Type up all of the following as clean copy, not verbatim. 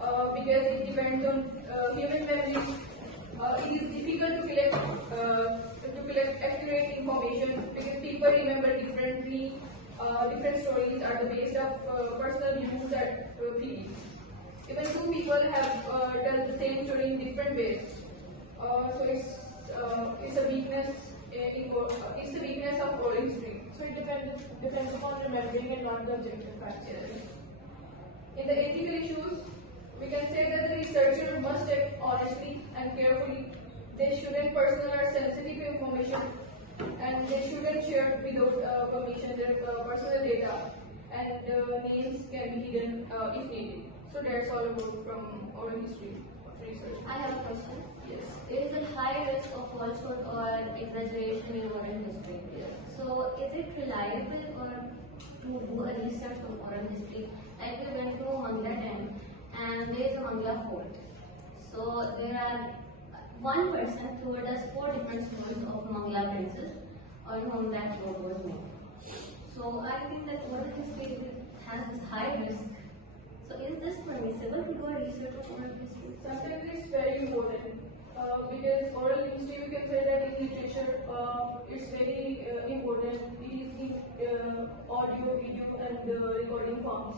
because it depends on human memory. It is difficult to collect accurate information because people remember differently. Different stories are the based of personal views and feelings. Even two people have done the same story in different ways. So it's a weakness. It's a weakness of oral history. So it depends upon remembering and not the objective facts. In the ethical issues, we can say that the researcher must act honestly and carefully. They shouldn't personal or sensitive information, and they shouldn't share without permission their personal data, and names can be hidden if needed. So that's all about from oral history research. I have a question. Yes. There is a high risk of falsehood or exaggeration in oral history. So, is it reliable or to do a research on oral history? Like we went to Mangla 10 and there is a Mangla fort. So, there are one person told us 4 different stories of Mangla princes on whom that fort was made. So, I think that oral history has this high risk. So, is this permissible to do a research on oral history? Sometimes it's very important because oral history, we can say that in literature, it's very important. It is in audio, video, and recording forms.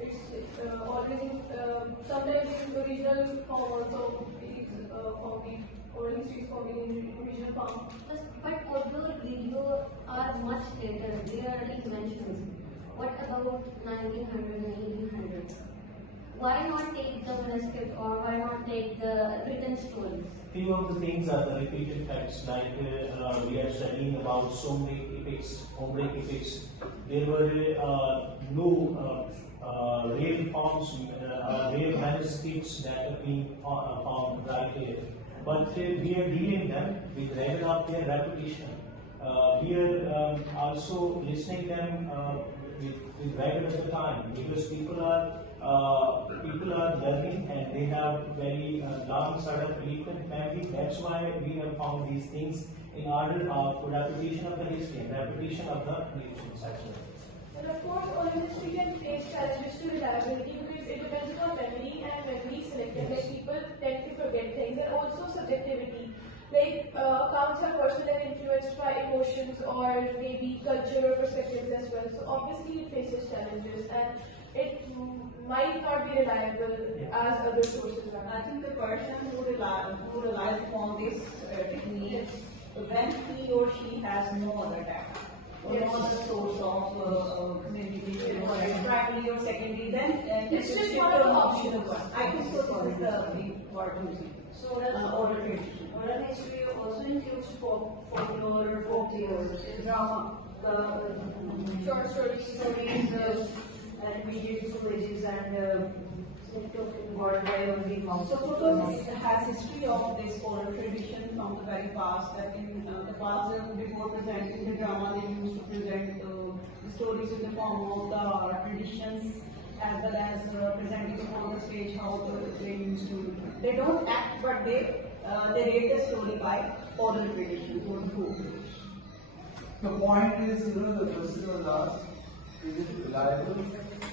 It's always in, sometimes in original form also. It is formed. Oral history is formed in original form. But audio and video are much later. They are inventions. What about 1900s and 1800s? Why not take the manuscript or why not take the written stories? Few of the things are the repeated facts, like we are studying about so many epics, Homeric epics. There were no real forms, real manuscripts that have been found right here. But we are dealing them with regular their repetition. We are also listening them with regular time because people are learning and they have very long sort of frequent memory. That's why we have found these things in order for repetition of the history and repetition of the creations actually. And of course, oral history can face challenges to reliability because it depends on memory and memory selective. Like people tend to forget things, and also subjectivity. Like accounts are personal and influenced by emotions or maybe culture or perspectives as well. So obviously it faces challenges and it might not be reliable as other sources are. I think the person who relies upon this technique, when he or she has no other data, or no other source of communication, or primary or secondary, then it's just one of the options. I think so. This is the part using. So oral tradition. Oral history also includes folklore, folk tales, drama, Short stories, immediate villages, and word biology. So Photos has history of this oral tradition from the very past. That in the past, before presenting the drama, they used to present the stories in the form of the traditions, as well as presenting on the stage how they used to. They don't act, but they rate the story by oral tradition, oral tradition. The point is, the question was asked, is it reliable?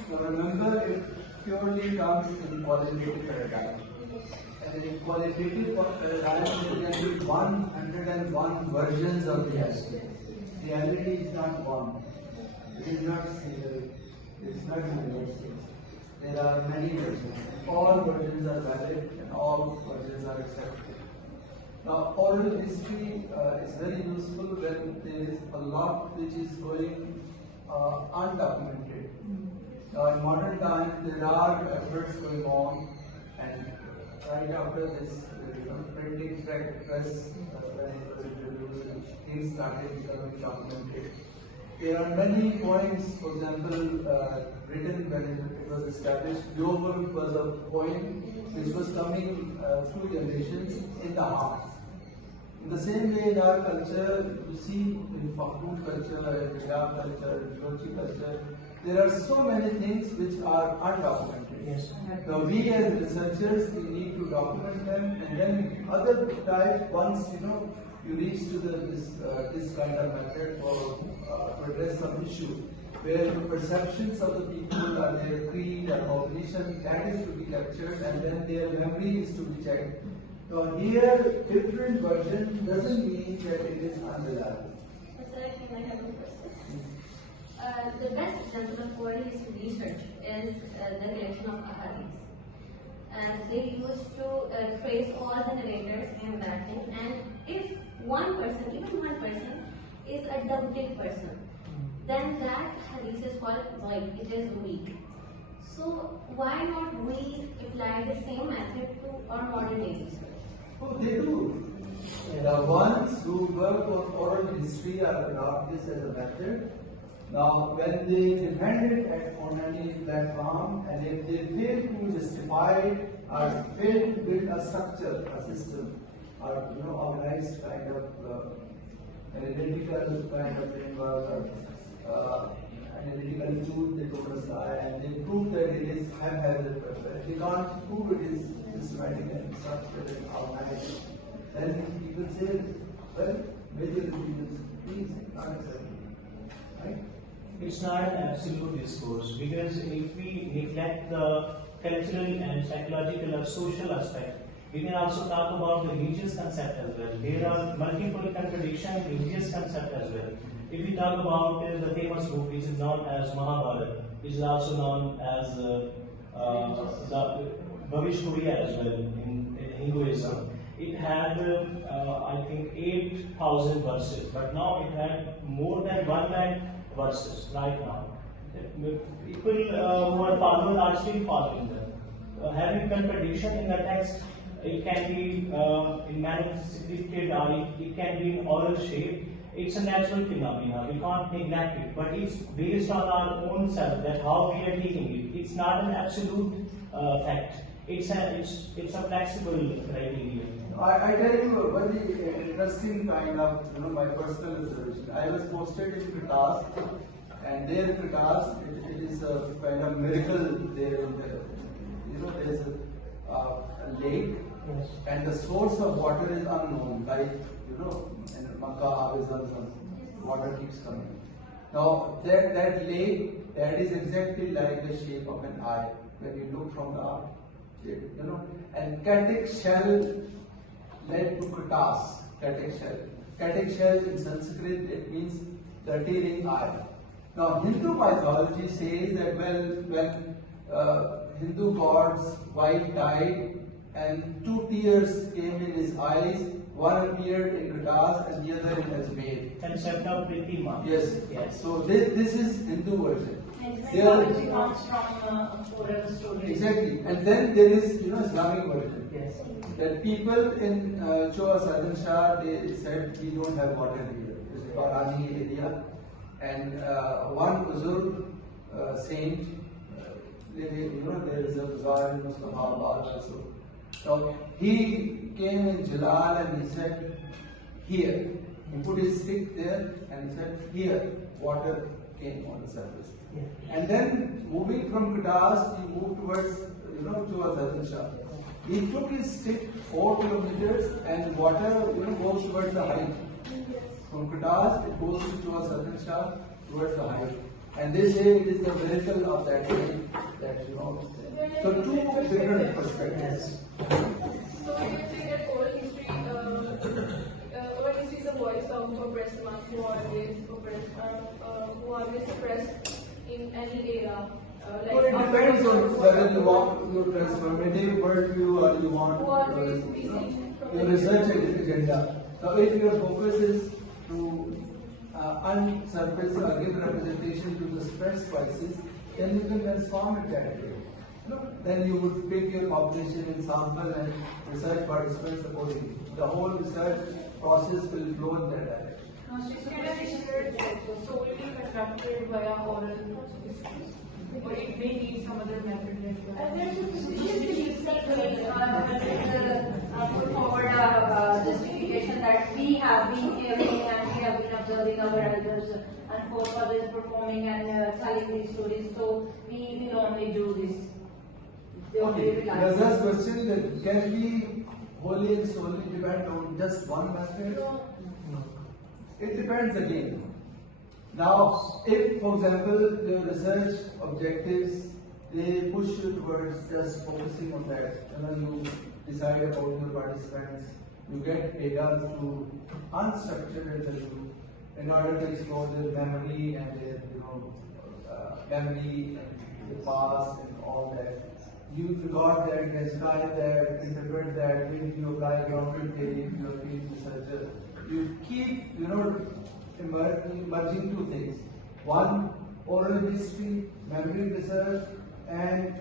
So remember, it purely comes in qualitative paradigm. And in qualitative paradigm, there can be 101 versions of reality. Reality is not one. It is not single. It is not universal. There are many versions. All versions are valid and all versions are accepted. Now, oral history is very useful when there is a lot which is going undocumented. Now, in modern times, there are efforts going on, and right after this printing press, when it was introduced, things started becoming documented. There are many poems, for example, written when it was established. Global was a poem which was coming through generations in the heart. In the same way, in our culture, you see in Fakhrud culture, in Punjab culture, in Lochi culture, there are so many things which are undocumented. Yes. Now, we as researchers, we need to document them, and then other type, once you reach to this kind of method for to address some issue, where the perceptions of the people or their creed or cognition, that is to be captured, and then their memory is to be checked. So here, different version doesn't mean that it is unreliable. So I think I have a question. The best example of all this research is the collection of ahadith. And they used to trace all the narrators and that thing. And if one person, even one person, is a doubted person, then that hadith is called like it is weak. So why not we apply the same method to our modern day research? Oh, they do. The ones who work on oral history are adopt this as a method. Now, when they defend it on any platform, and if they fail to justify it or fail to build a structure, a system, or organized kind of analytical kind of framework, or analytical tool they could apply, and they prove that it is haphazard. If they can't prove it is systematic and structured and organized, then people say, well, major reasons, please, not acceptable. Right? It's not an absolute discourse, because if we neglect the cultural and psychological or social aspect, we can also talk about the religious concept as well. There are multiple contradictions in religious concept as well. If we talk about the famous book which is known as Mahabharata, which is also known as the Bhavishya as well in Hinduism, it had I think 8,000 verses, but now it had more than 1 lakh verses right now. People who are followers are still following them. Having contradiction in the text, it can be in manuscripted or it can be in oral shape. It's a natural phenomenon. We can't neglect it, but it's based on our own self, that how we are taking it. It's not an absolute fact. It's a flexible criteria. I tell you a very interesting kind of, my personal observation. I was posted in Qatar, and there in Qatar, it is a kind of miracle there in the, there is a lake, Yes. and the source of water is unknown, like, in Makkah, water keeps coming. Now, that lake, that is exactly like the shape of an eye, when you look from the eye, and Katic shell led to Katas, Katic shell. Katic shell in Sanskrit, it means the tearing eye. Now, Hindu mythology says that when Hindu god's wife died and 2 tears came in his eyes, one appeared in Katas and the other in Ajmer. Concept of Pritima. Yes. Yes. So this is Hindu version. And There- mythology comes from oral stories. Exactly. And then there is, Islamic version. Yes. That people in Choa Southern Shah, they said we don't have water here. It's a Barani area. And one Uzur saint, there is a bazaar in Mustafabad also. So he came in Jalal and he said, here. He put his stick there and he said, here, water came on the surface. Yeah. And then moving from Katas, he moved towards, Choa Southern Shah. He took his stick 4 kilometers and water, goes towards the height. From Katas, it goes to Choa Southern Shah towards the height. And they say it is the miracle of that day that, so 2 different perspectives. So you can say that oral history is a voice of oppressed ones who are always suppressed in any era. So it depends on whether you want your transformative worldview or you want your research agenda. So if your focus is to unsurface or give representation to the suppressed voices, then you can transform it that way. Then you would pick your population in sample and research participants accordingly. The whole research process will flow in that direction. Can a research solely conducted via oral histories? Or it may need some other method like that? And there's a Put forward a justification that we have been hearing and we have been observing our elders and forefathers performing and telling these stories, so we will only do this. They only Okay, rely does on that question that can we wholly and solely depend on just one method? No. It depends again. Now, if, for example, your research objectives, they push you towards just focusing on that, you decide about your participants, you get data through unstructured interview in order to explore their memory and their, memory and the past and all that. You forgot that, describe that, interpret that, when you apply grounded theory to your field researcher. You keep, merging two things. One, oral history, memory research, and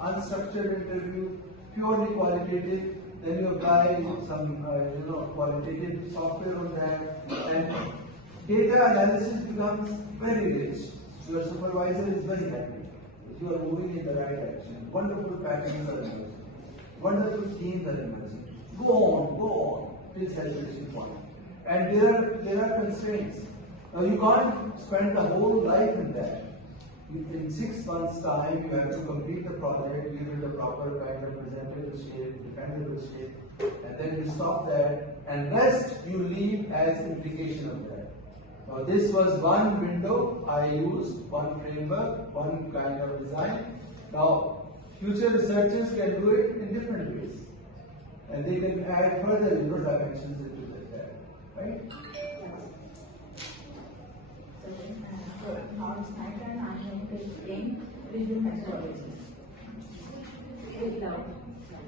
unstructured interview, purely qualitative. Then you apply some, qualitative software on that, and data analysis becomes very rich. Your supervisor is very happy. You are moving in the right direction. Wonderful patterns are emerging. Wonderful themes are emerging. Go on. Please help reaching point. And there are constraints. You can't spend the whole life in that. In 6 months' time, you have to complete the project, give it a proper kind of presentable shape, dependable shape, and then you stop that, and rest you leave as implication of that. Now, this was one window I used, one framework, one kind of design. Now, future researchers can do it in different ways, and they can add further dimensions into that, right? Now it's my turn. I am going to explain visual methodology.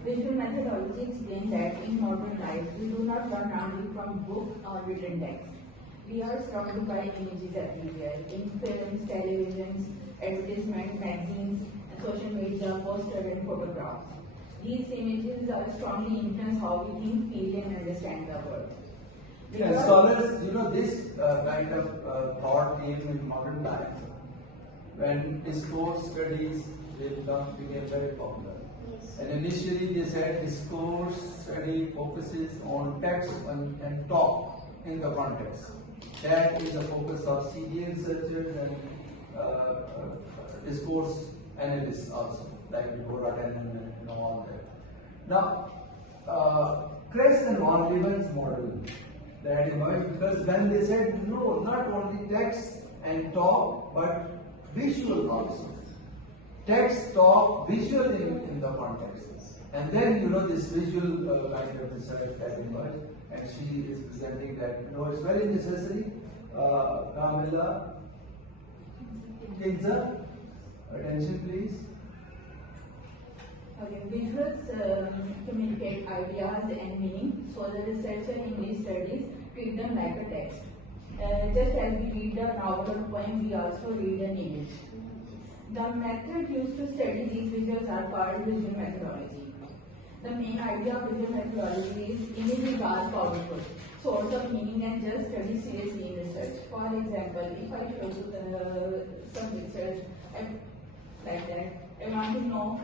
Visual methodology explains that in modern life, we do not learn only from book or written text. We are surrounded by images everywhere, in films, televisions, advertisements, magazines, and social media, posters, and photographs. These images are strongly influence how we think, feel, and understand the world. Yeah, scholars, this kind of thought came in modern times. When discourse studies became very popular. Yes. And initially they said discourse study focuses on text and talk in the context. That is the focus of CDA researchers and discourse analysts also, like Deborah Denman and all that. Now, Kress and Von Leeuwen's model that emerged because when they said no, not only text and talk, but visual also. Text, talk, visual in the context. And then this visual kind of research that emerged, and she is presenting that it's very necessary. Camilla, Kinza, attention please. Okay, visuals communicate ideas and meaning, so the researcher in these studies treat them like a text. Just as we read a novel or poem, we also read an image. The method used to study these visuals are called visual methodology. The main idea of visual methodology is images are powerful, source of meaning, and just study seriously in research. For example, if I show you some research like that, I want to know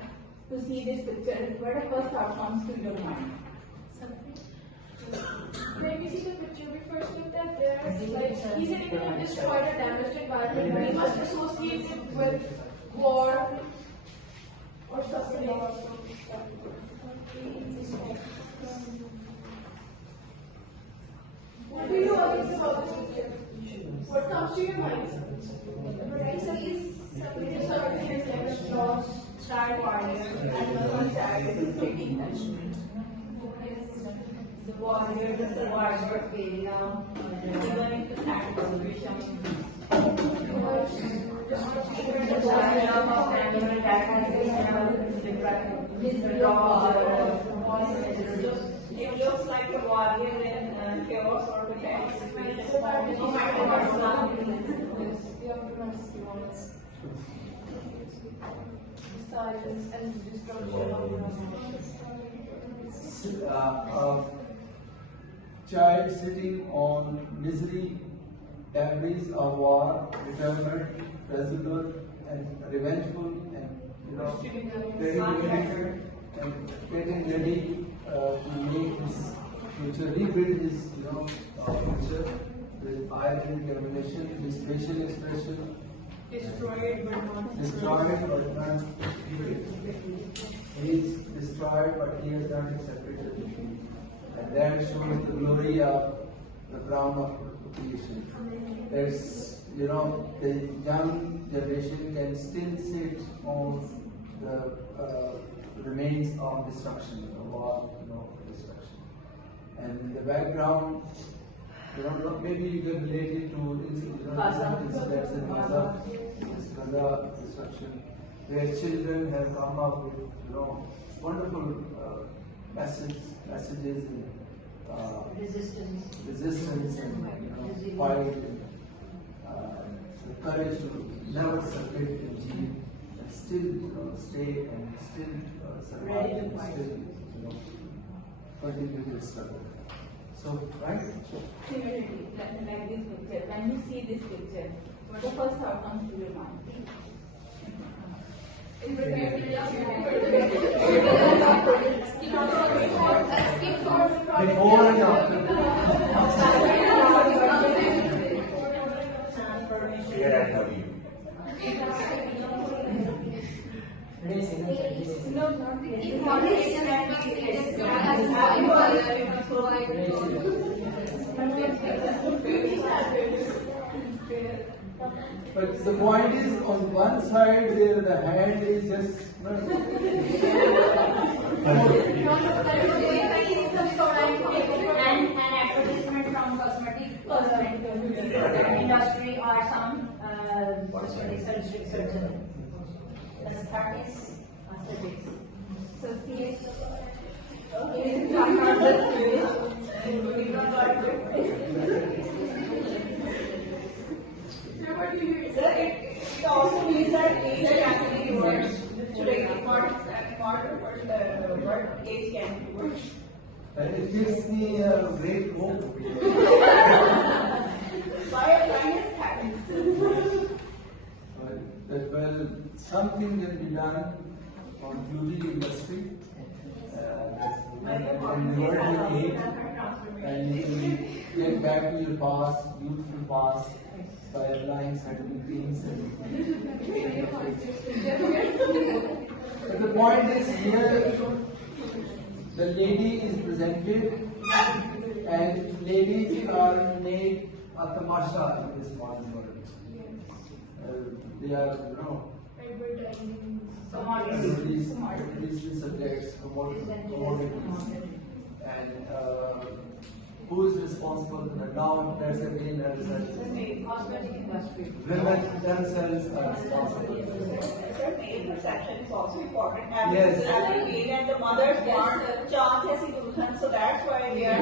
to see this picture, what the first thought comes to your mind? When we see the picture, we first think that there's like he's in a destroyed or damaged environment. We must associate it with war or something. What do you always about this picture? What comes to your mind? Somebody serving his like a straw, Star warrior, and the one side is taking that. The warrior, the survivor area, even if the act of vision. The dialogue of animal that has this dog, it looks like a warrior in chaos or protects. No matter what's happening. Silence and destruction of Child sitting on misery, debris of war, determined, resolute, and revengeful, and dedicated, and getting ready to make his future, rebuild his future with fire and determination, his facial expression. destroyed but not Destroyed but not defeated. He is destroyed but he has not accepted the defeat. And that shows the glory of the crown of creation. There's you know, the young generation can still sit on the remains of destruction, the war, destruction. And in the background, maybe you can relate it to incidents in Gaza destruction, where children have come up with, wonderful messages and resistance and fight and the courage to never submit to regime and still stay and still survive and still continue to struggle. So, right? Similarly, like this picture, when you see this picture, what the first thought comes to your mind? Before and after. But the point is, on one side there the hand is just and an advertisement from cosmetic industry or some cosmetic surgery. The third is aesthetics. So It also means that age can be worse. Today, what the word age can be worse. and it gives me a great hope. Why kindness happens? Well, something can be done on beauty industry. And you can get back to your past, youthful past, by applying certain things. But the point is here, the lady is presented, and ladies are made a tamasha in this modern world. They are, commodity subjects, commodities. And who is responsible for that? Now, that's again a result. cosmetic industry. Women themselves are responsible for that. Sir, male perception is also important. Yes. And the mothers want chance as illusion, so that's why they are.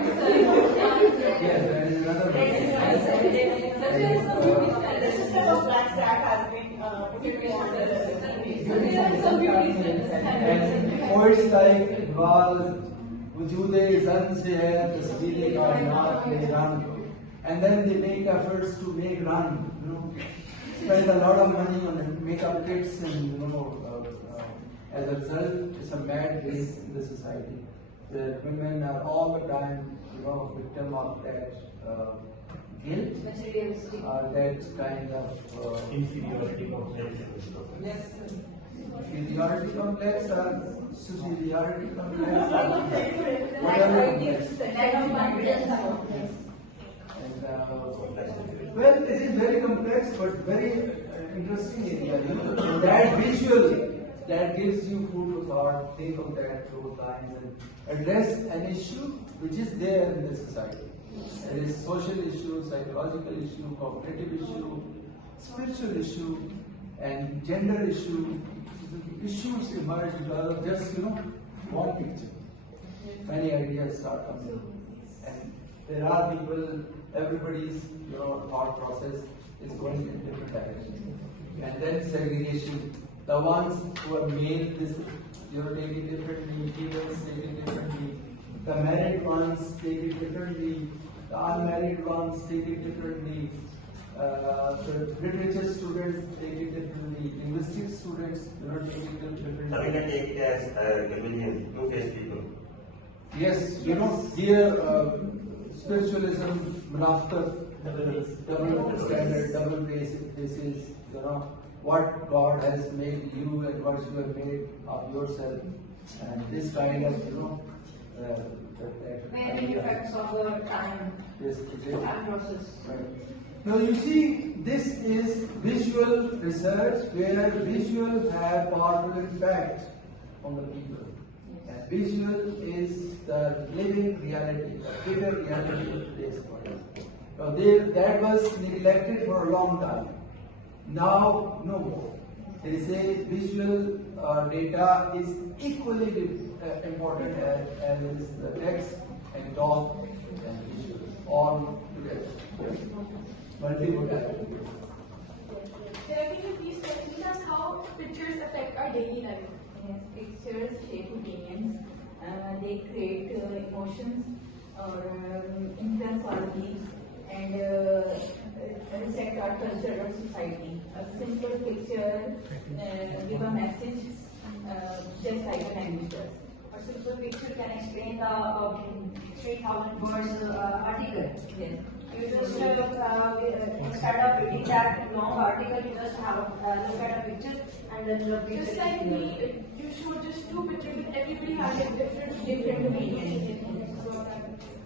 Yes, there is another The system of black sack has been put on And poets like Iqbal, Wujude zan se hai, tasveere kainat mein rang. And then they make efforts to make run, spend a lot of money on makeup kits, and as a result, it's a mad race in the society. The women are all the time, victim of that guilt, that kind of Inferiority complex. yes, inferiority complex or superiority complex, or whatever complex. And, well, it is very complex but very interesting area. That visual that gives you food for thought. Think of that through lines and address an issue which is there in the society. There is social issue, psychological issue, cognitive issue, spiritual issue, and gender issue. Issues emerge because of just one picture. Many ideas start coming, and there are people. Everybody's thought process is going in different directions, and then segregation. The ones who are male, take it differently. Females take it differently. The married ones take it differently. The unmarried ones take it differently. The literature students take it differently. Linguistic students take it differently. Some can take it as chameleon, two-faced people. Yes, here spiritualism, double standard, double basis, what God has made you and what you have made of yourself, and this kind of, Many effects of the time. Yes, Time process. right. Now you see, this is visual research where visual have powerful impact on the people. And visual is the living reality, the bigger reality of today's world. Now that was neglected for a long time. Now, no more. They say visual data is equally important as is the text and talk and visual, all together. Multimodality. So I think these teach us how pictures affect our daily life. Yes, pictures shape opinions, they create emotions or influence our beliefs and reflect our culture or society. A simple picture give a message just like a language does. A simple picture can explain the 3,000 words article. Yes. You just instead of reading that long article, you just have a look at a picture and then the picture. Just like you showed just two pictures and everybody has a different opinion.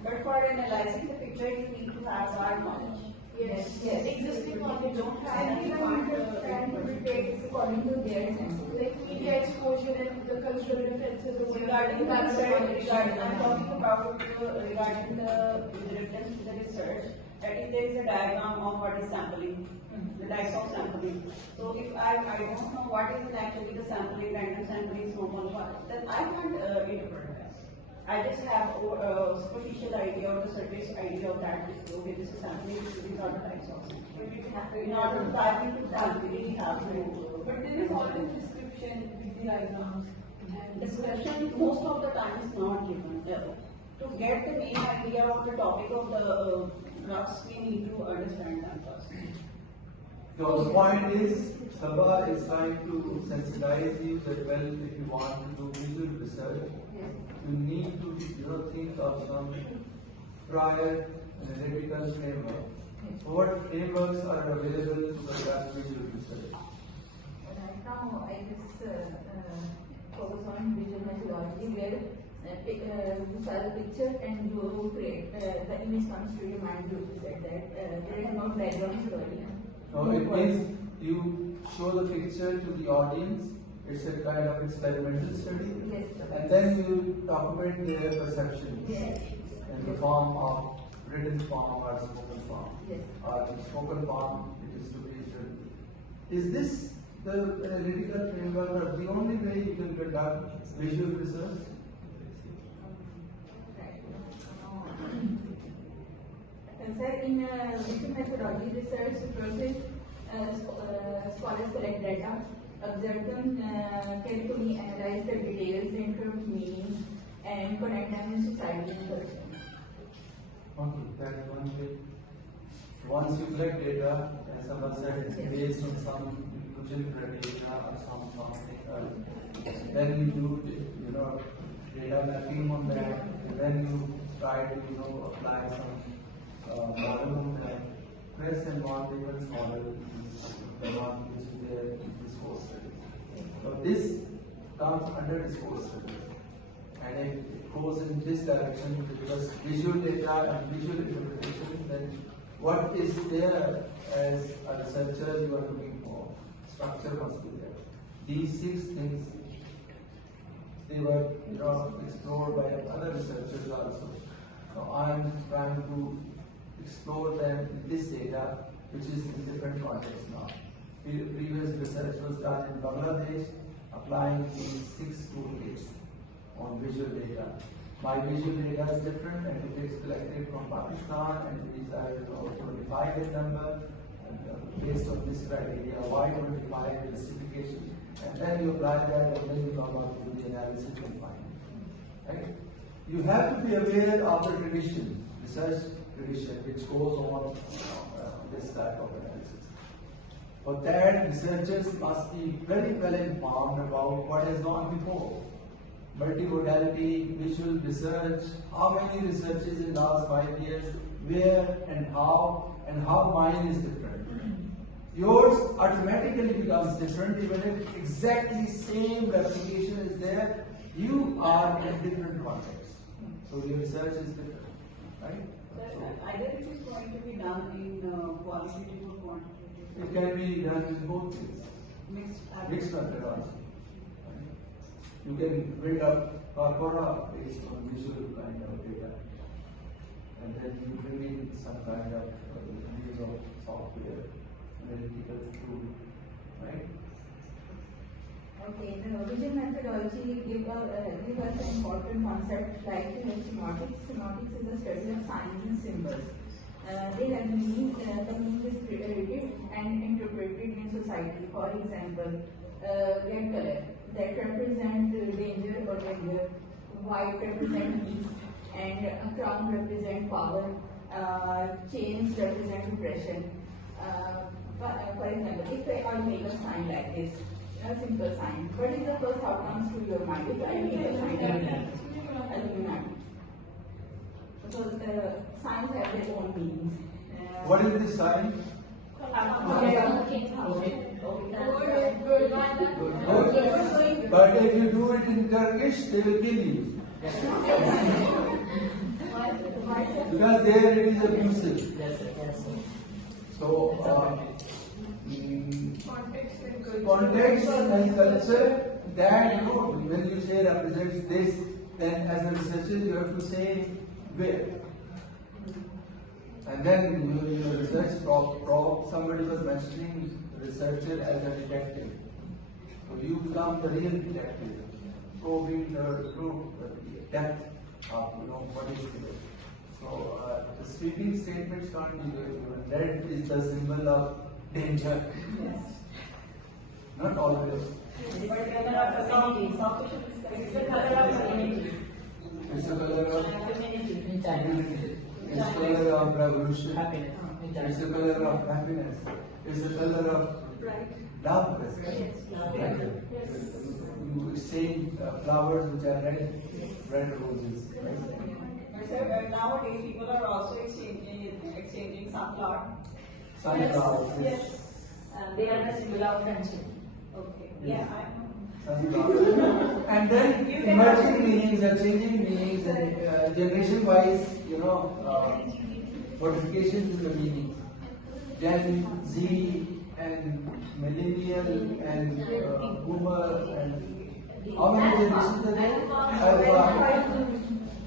But for analyzing the picture, you need to have hard knowledge. Yes. Yes. Existing knowledge don't have And any even interpret according to their sense. like media exposure and the cultural differences. Regarding the research, I'm talking about regarding the reference to the research, that is there is a diagram of what is sampling, the types of sampling. So if I don't know what is actually the sampling, random sampling, so on, then I can't interpret that. I just have a superficial idea or the surface idea of that. Okay, this is sampling, these are the types of sampling. In order to dive into that, we really have to. But there is always description with the diagrams. Description most of the time is not given. To get the main idea of the topic of the graphs, we need to understand that first. So the point is, Sabha is trying to sensitize you that well, if you want to do visual research, you need to think of some prior analytical framework. So what frameworks are available for that visual research? Right now, I just focus on visual methodology where you saw the picture and you create the image comes to your mind. You said that there is no background story. So it means you show the picture to the audience. It's a kind of experimental study, Yes. and then you document their perceptions Yes. in the form of written form or spoken form. Yes. In spoken form, it is to be written. Is this the analytical framework or the only way you can conduct visual research? Sir, in visual methodology research process, scholars collect data, observe them carefully, analyze the details, interpret meanings, and connect them in society and culture. Okay, that's one way. Once you collect data, as someone said, it's based on some inclusion criteria or something, then you do data mapping on that, and then you try to apply some model like press and non-difference model, the one which is there in discourse studies. So this comes under discourse studies, and if it goes in this direction because visual data and visual interpretation, then what is there as a researcher you are looking for? Structure must be there. These 6 things, they were explored by other researchers also. So I am trying to explore them in this data, which is in different contexts now. Previous research was done in Bangladesh, applying these 6 toolkits on visual data. My visual data is different, and it is collected from Pakistan, and these are 25 in number, and based on this criteria, why 25 justification, and then you apply that, and then you come up with the analysis and finding. Right? You have to be aware of the tradition, research tradition, which goes on this type of analysis. For that, researchers must be very well informed about what has gone before. Multimodality, visual research, how many researches in the last 5 years, where and how mine is different. Yours automatically becomes different even if exactly same replication is there, you are in a different context. So your research is different, right? Either it is going to be done in qualitative or quantitative. It can be done in both ways. Mixed method also. You can build up corpora based on visual kind of data, and then you bring in some kind of use of software, analytical tool, right? Okay, the vision methodology give us an important concept like semiotics. Semiotics is the study of signs and symbols. They have meaning, the meaning is predicted and interpreted in society. For example, red color that represent danger or danger, white represent peace, and a crown represent power, chains represent oppression. For example, if I make a sign like this, a simple sign, what is the first thought comes to your mind? If I make a sign like that, aluminum. Because signs have their own meanings. What is this sign? Good. But if you do it in Turkish, they will kill you. Because there it is abusive. So, context and culture, that when you say represents this, then as a researcher you have to say where. And then your research somebody was mentioning researcher as a detective. So you become the real detective, probing the depth of what is there. So the sweeping statements can't be given. Red is the symbol of danger. Yes. Not always. It's the color of community. It's the color of community. It's the color of Community. unity. It's the color of revolution. It's the color of happiness. It's the color of love. Right? You say flowers which are red roses. Right? So nowadays people are also exchanging sunflower. Sunflowers. Yes. They are the symbol of friendship. Okay. Yes. Yeah, I know. Sunflowers. And then emerging meanings are changing meanings, and generation-wise, modifications in the meanings. Gen Z and millennial and boomer and how many generations are there?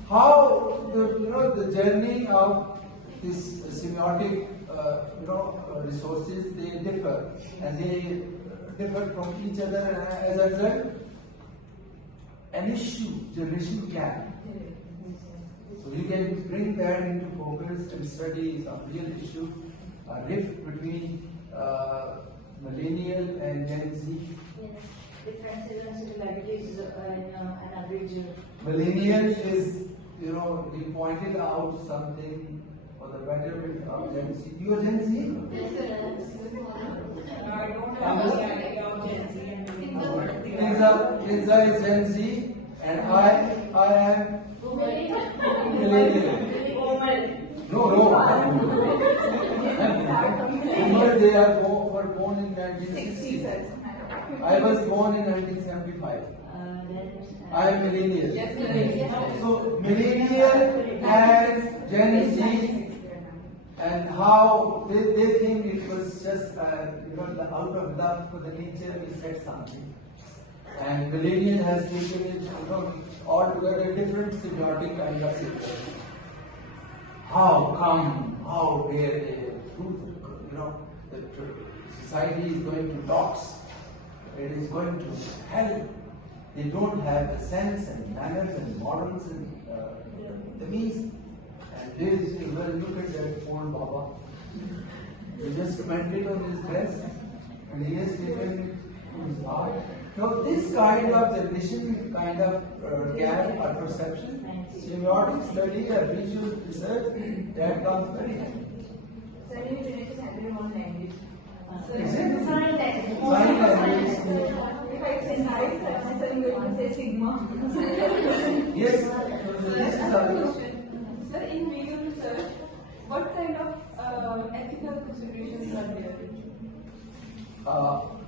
How the journey of this semiotic resources, they differ, and they differ from each other, and as a result an issue, generation gap. So you can bring that into focus and study some real issue, a rift between millennial and Gen Z. Yes. Differences and similarities in an average. Millennial is, he pointed out something for the betterment of Gen Z. You are Gen Z? I don't have any idea of Gen Z and Linza is Gen Z, and I am millennial. No. They were born in 1960. I was born in 1975. I am millennial. So millennial and Gen Z, and how they think it was just out of love for the nature we said something. And millennial has taken it altogether different semiotic kind of situation. How come? How dare they? The society is going to dox. It is going to hell. They don't have the sense and manners and morals and the means. And they say, well, look at that old Baba. He just commented on his dress, and he has taken it to his heart. So this kind of generation, kind of gap or perception, semiotic study or visual research, that comes very handy. So you need to handle your own language. Sign language. If I say nice, I'm going to say sigma. Yes. So this is our question. Sir, in visual research, what kind of ethical considerations are there?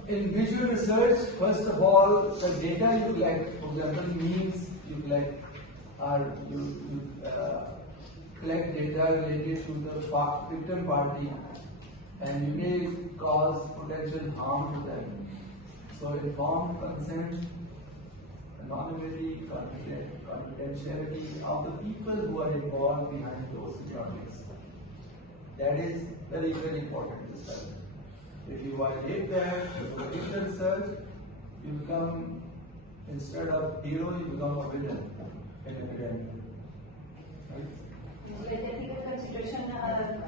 In visual research, first of all, the data you collect, for example, memes you collect, or collect data related to the victim party and you may cause potential harm to them. So informed consent, anonymity, confidentiality of the people who are involved behind those projects. That is very, very important to study. If you violate that, if you victim search, you become, instead of hero, you become a villain in academia. Right? Like ethical consideration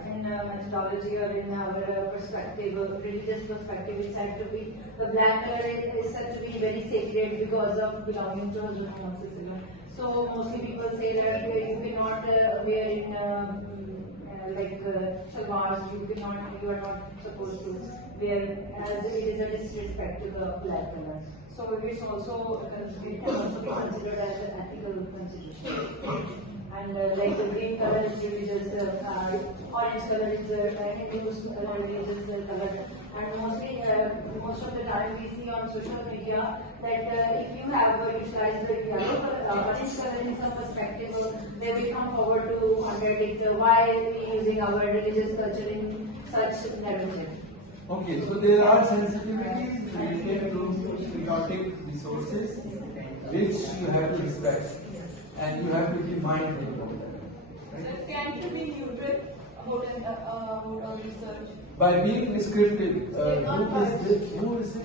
in methodology or in our perspective, religious perspective, is said to be, the black color is said to be very sacred because of belonging to Muslim. So mostly people say that you cannot wear in shalwars, you are not supposed to wear, as it is a disrespect to the black color. So it also it can also be considered as an ethical consideration. And like the green color is religious, orange color is Hindu's religious color. And most of the time we see on social media that if you have utilized the yellow color, orange color in some perspective, they will come forward to contradict why we using our religious culture in such narrative. Okay, so there are sensitivities related to patriotic resources which you have to respect and you have to be mindful of that. Right? Can you be neutral about research? By being descriptive, who is it?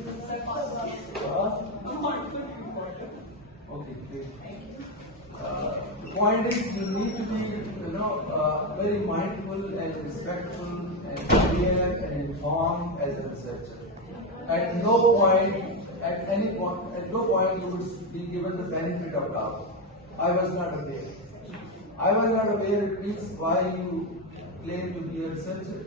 Okay, great. The point is you need to be, very mindful and respectful and clear and informed as a researcher. At no point you would be given the benefit of doubt. I was not aware. I was not aware, it means why you claim to be a researcher.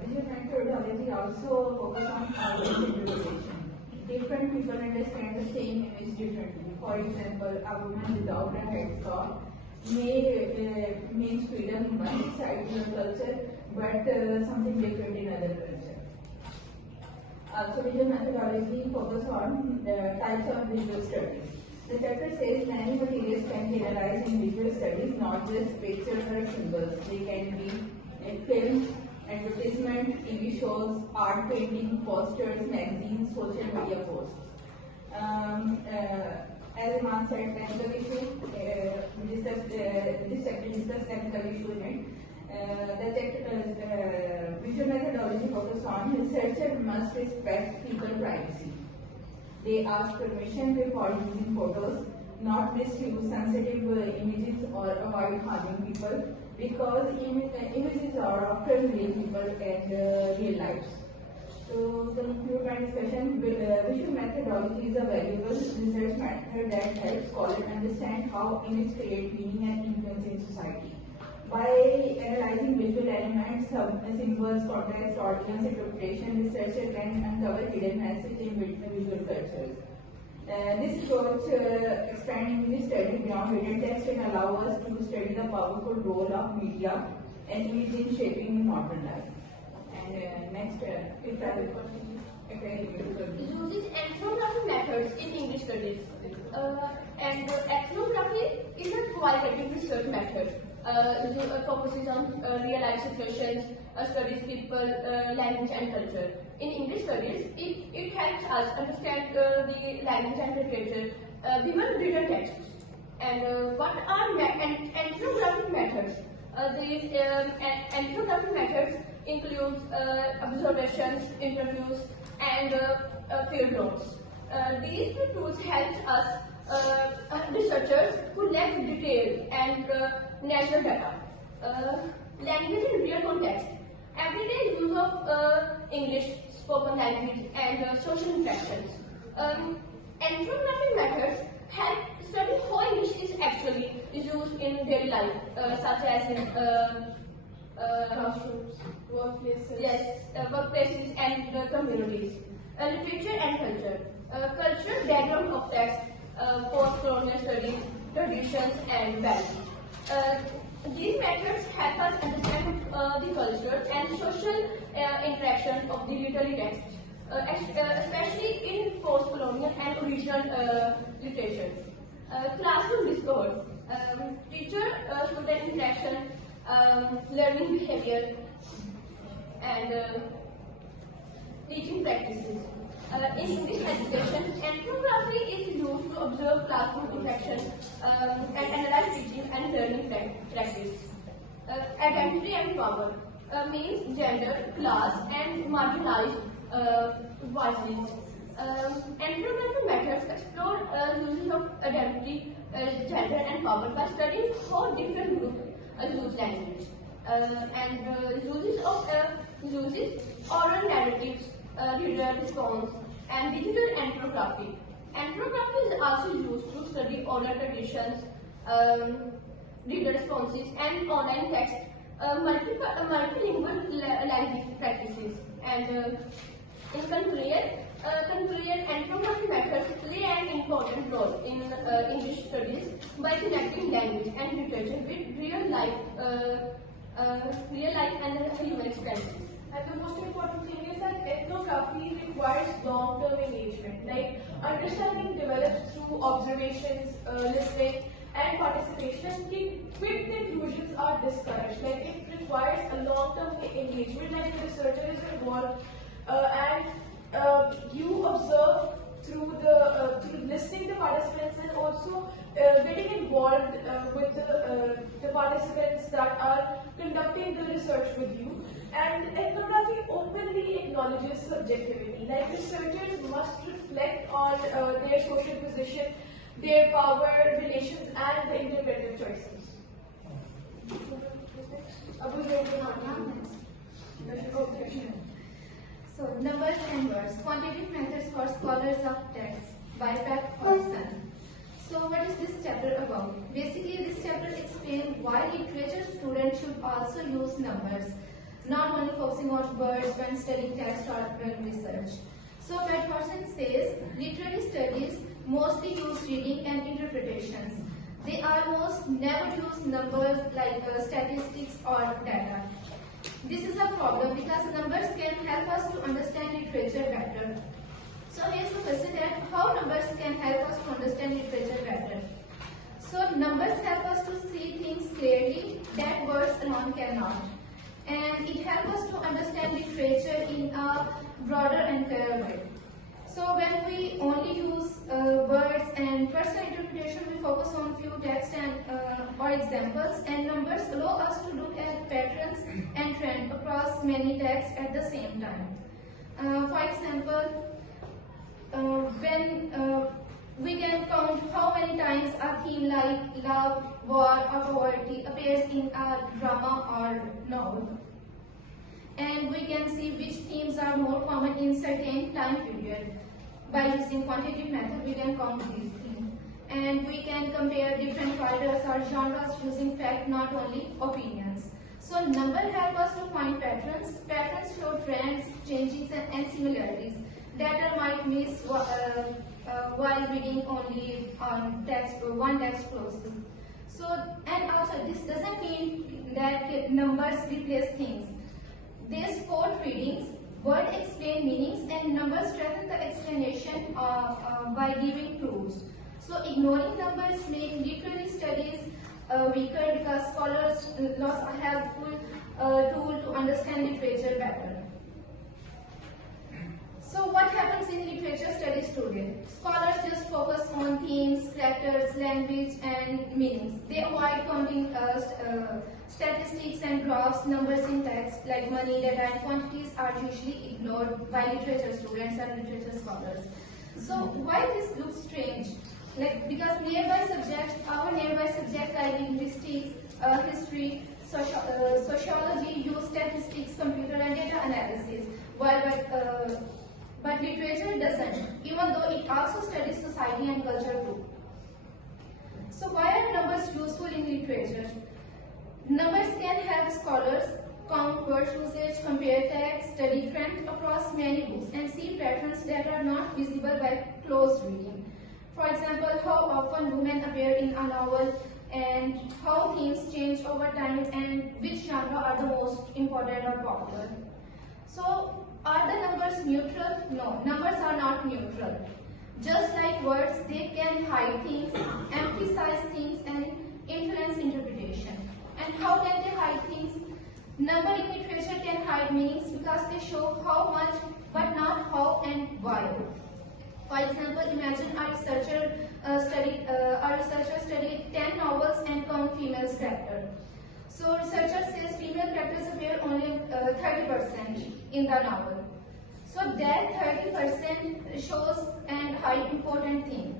Visual methodology also focus on audience interpretation. Different people understand the same image differently. For example, a woman without a headscarf means freedom in one society or culture, but something different in other culture. Also, visual methodology focus on types of visual studies. The chapter says many materials can be analyzed in visual studies, not just pictures or symbols. They can be films, advertisement, TV shows, art painting, posters, magazines, social media posts. As Iman said, technical issue, this chapter discussed technical issue in it. Visual methodology focus on researcher must respect people's privacy. They ask permission before using photos, not misuse sensitive images or avoid harming people, because images are often real people and real lives. To conclude my discussion, visual methodology is a valuable research method that helps scholars understand how images create meaning and influence in society. By analyzing visual elements, symbols, context, audience interpretation, researcher can uncover hidden messages in visual cultures. This approach expanding the study beyond hidden text and allow us to study the powerful role of media and image in shaping modern life. And next, if I will continue. Uses ethnographic methods in English studies. And ethnography is a qualitative research method. Focuses on real life situations, studies people, language and culture. In English studies, it helps us understand the language and literature beyond written texts. And what are ethnographic methods? These ethnographic methods include observations, interviews, and field notes. These two tools help us researchers who lack detail and natural data. Language in real context. Everyday use of English, spoken language, and social interactions. Ethnographic methods help study how English is actually used in daily life, such as in classrooms, workplaces. Yes, workplaces and communities. Literature and culture. Cultural background of text, post-colonial studies, traditions, and values. These methods help us understand the culture and social interaction of the literary texts, especially in post-colonial and regional literature. Classroom discourse. Teacher-student interaction, learning behavior, and teaching practices. In English education, ethnography is used to observe classroom interaction and analyze teaching and learning practice. Identity and power means gender, class, and marginalized voices. Ethnography methods explore uses of identity, gender, and power by studying how different groups use language. Uses oral narratives, reader response, and digital ethnography. Ethnography is also used to study oral traditions, reader responses, and online text, multilingual language practices. And in conclusion, ethnography methods play an important role in English studies by connecting language and literature with real life and human experiences. And the most important thing is that ethnography requires long-term engagement. Like understanding develops through observations, listening, and participation. And quick conclusions are discouraged. Like it requires a long-term engagement. Like the researcher is involved, and you observe through listening to participants and also getting involved with the participants that are conducting the research with you. And ethnography openly acknowledges subjectivity. Like researchers must reflect on their social position, their power relations, and the interpretive choices. So, numbers and words. Quantitative methods for scholars of text by Pat Hodgson. So, what is this chapter about? Basically, this chapter explains why literature students should also use numbers, not only focusing on words when studying text or when research. So, Pat Hodgson says literary studies mostly use reading and interpretations. They almost never use numbers like statistics or data. This is a problem because numbers can help us to understand literature better. So here's the question that how numbers can help us to understand literature better. So numbers help us to see things clearly that words alone cannot. And it helps us to understand literature in a broader and clearer way. So when we only use words and personal interpretation, we focus on few texts and or examples, and numbers allow us to look at patterns and trends across many texts at the same time. For example, when we can count how many times a theme like love, war, or poverty appears in a drama or novel. And we can see which themes are more common in certain time period. By using quantitative method, we can count these themes. And we can compare different writers or genres using fact, not only opinions. So number help us to find patterns. Patterns show trends, changes, and similarities that might miss while reading only on text or one text closely. So, and also this doesn't mean that numbers replace things. They support readings, words explain meanings, and numbers strengthen the explanation by giving proofs. So ignoring numbers make literary studies weaker because scholars lost a helpful tool to understand literature better. So what happens in literature studies today? Scholars just focus on themes, characters, language, and meanings. They avoid counting statistics and graphs, numbers in text like money, data, and quantities are usually ignored by literature students and literature scholars. So why this looks strange? Like because our nearby subjects like linguistics, history, sociology use statistics, computer, and data analysis, but literature doesn't, even though it also studies society and culture too. So why are numbers useful in literature? Numbers can help scholars count word usage, compare text, study trends across many books, and see patterns that are not visible by close reading. For example, how often women appear in a novel, and how themes change over time, and which genre are the most important or popular. So, are the numbers neutral? No, numbers are not neutral. Just like words, they can hide things, emphasize things, and influence interpretation. And how can they hide things? Number in literature can hide meanings because they show how much but not how and why. For example, imagine a researcher studied 10 novels and count female characters. So researcher says female characters appear only 30% in the novel. So that 30% shows and hide important things.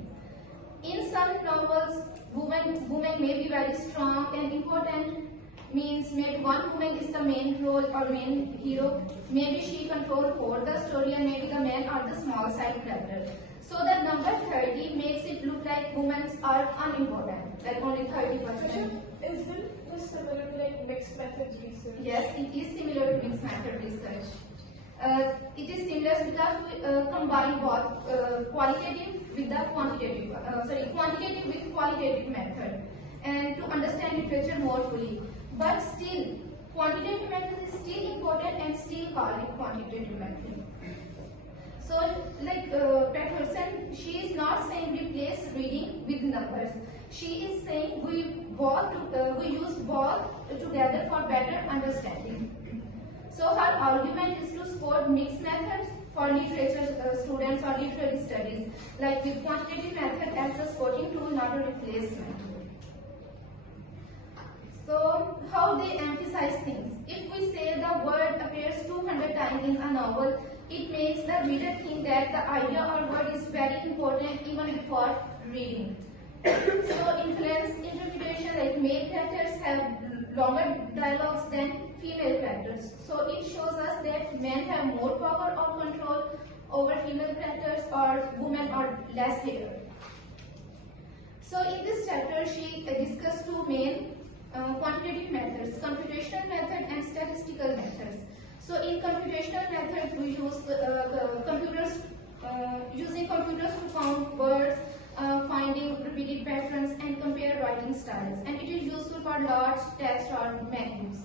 In some novels, women may be very strong and important. Means maybe one woman is the main role or main hero. Maybe she controls all the story, and maybe the men are the small side character. So the number 30 makes it look like women are unimportant, like only 30%. Isn't this similar to like mixed methods research? Yes, it is similar to mixed method research. It is similar because we combine both qualitative with the quantitative, quantitative with qualitative method, and to understand literature more fully. But still, quantitative method is still important and still called it quantitative method. So, like Patterson, she is not saying replace reading with numbers. She is saying we use both together for better understanding. So her argument is to support mixed methods for literature students or literary studies, like with quantitative method as a supporting tool, not a replacement. So, how they emphasize things. If we say the word appears 200 times in a novel, it makes the reader think that the idea or word is very important even before reading. So, influence interpretation, like male characters have longer dialogues than female characters. So, it shows us that men have more power or control over female characters, or women are less here. So, in this chapter, she discussed two main quantitative methods, computational method and statistical methods. So in computational method, we use using computers to count words, finding repeated patterns and compare writing styles. And it is useful for large text or menus.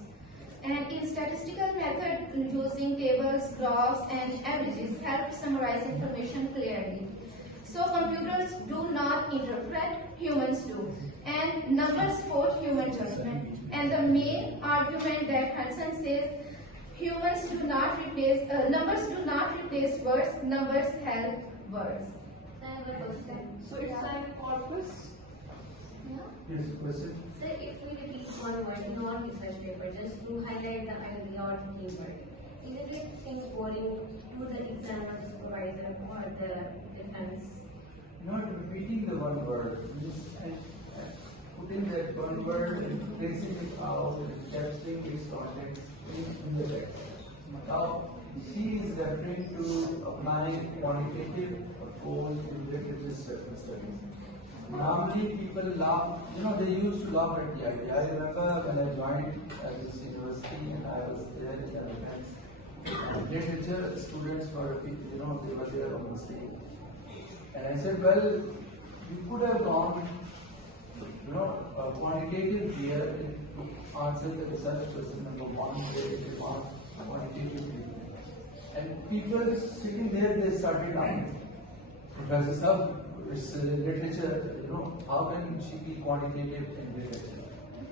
And in statistical method, using tables, graphs and averages help to summarize information clearly. So computers do not interpret, humans do. And numbers support human judgment. And the main argument that Hudson says, numbers do not replace words, numbers help words. I have a question. So it's like corpus. Yeah. Here's the question. So if we repeat one word in our research paper just to highlight the idea or keyword, isn't it seems boring to the examiner, supervisor, or the defense? Not repeating the one word, just putting that one word and tracing it out and capturing its context in the text. Now, she is referring to applying quantitative approach in literature studies. Normally, people laugh, they used to laugh at the idea. I remember when I joined this university and I was there in the events. Literature students were, they were there on the stage. And I said, well, you could have gone, quantitative here to answer the research question number 1, where they want quantitative. And people sitting there, they started laughing. Professor Sab, it's literature, how can she be quantitative in literature?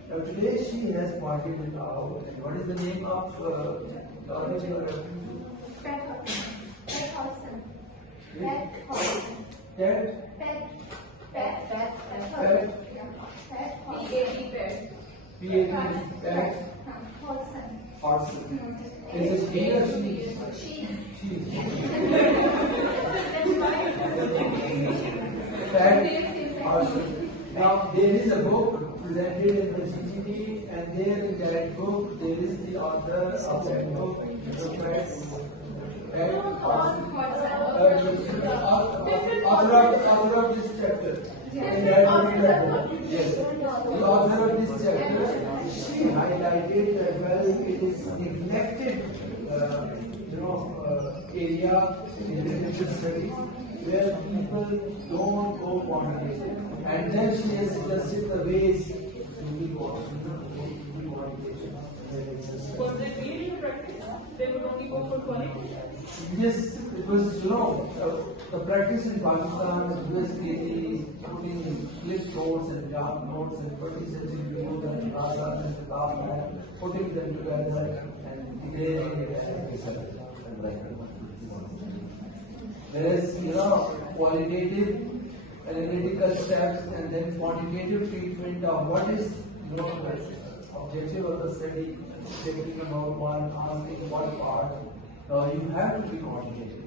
Now today she has pointed it out. And what is the name of the author you are referring to? Patterson. Hodson. Is it he or she? She. Now there is a book presented in the GGT, and there in that book there is the author of that book, author of this chapter. Yes, the author of this chapter, she highlighted that it is neglected, area in literature studies where people don't go quantitative. And then she has suggested the ways to be quantitative. Was they really in practice? They would only go for quality? Yes, it was, the practice in Pakistan was basically putting clips notes and job notes and purchasing views and plazas and the top and putting them together and detailing it and research. There is, qualitative analytical steps and then quantitative treatment of what is the objective of the study, taking about one, asking what part. You have to be quantitative.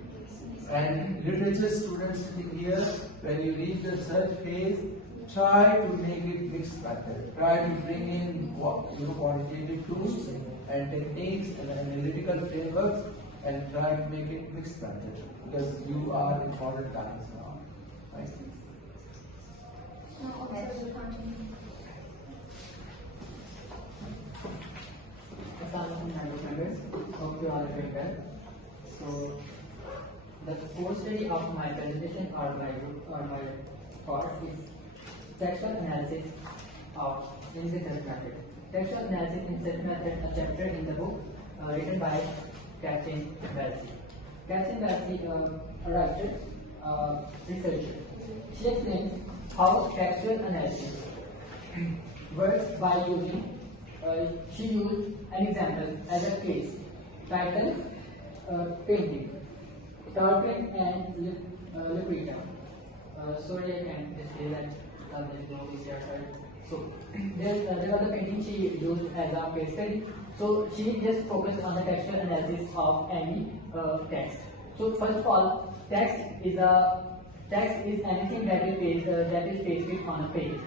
And literature students sitting here, when you reach the research phase, try to make it mixed method. Try to bring in quantitative tools and techniques and analytical frameworks and try to make it mixed method because you are in modern times now. Thank you. Assalamualaikum members. Hope you all are doing well. So, the core study of my presentation or my course is textual analysis of in research method. Textual analysis in research method, a chapter in the book written by Captain Welsi. Captain Welsi, a writer, researcher. She explains how textual analysis works by using. She used an example as a case titled painting, turpin and liquita. Sorry, I can just say that there is no easier side. So there was a painting she used as a case study. So she just focused on the textual analysis of any text. So first of all, text is anything that is pasted on a page.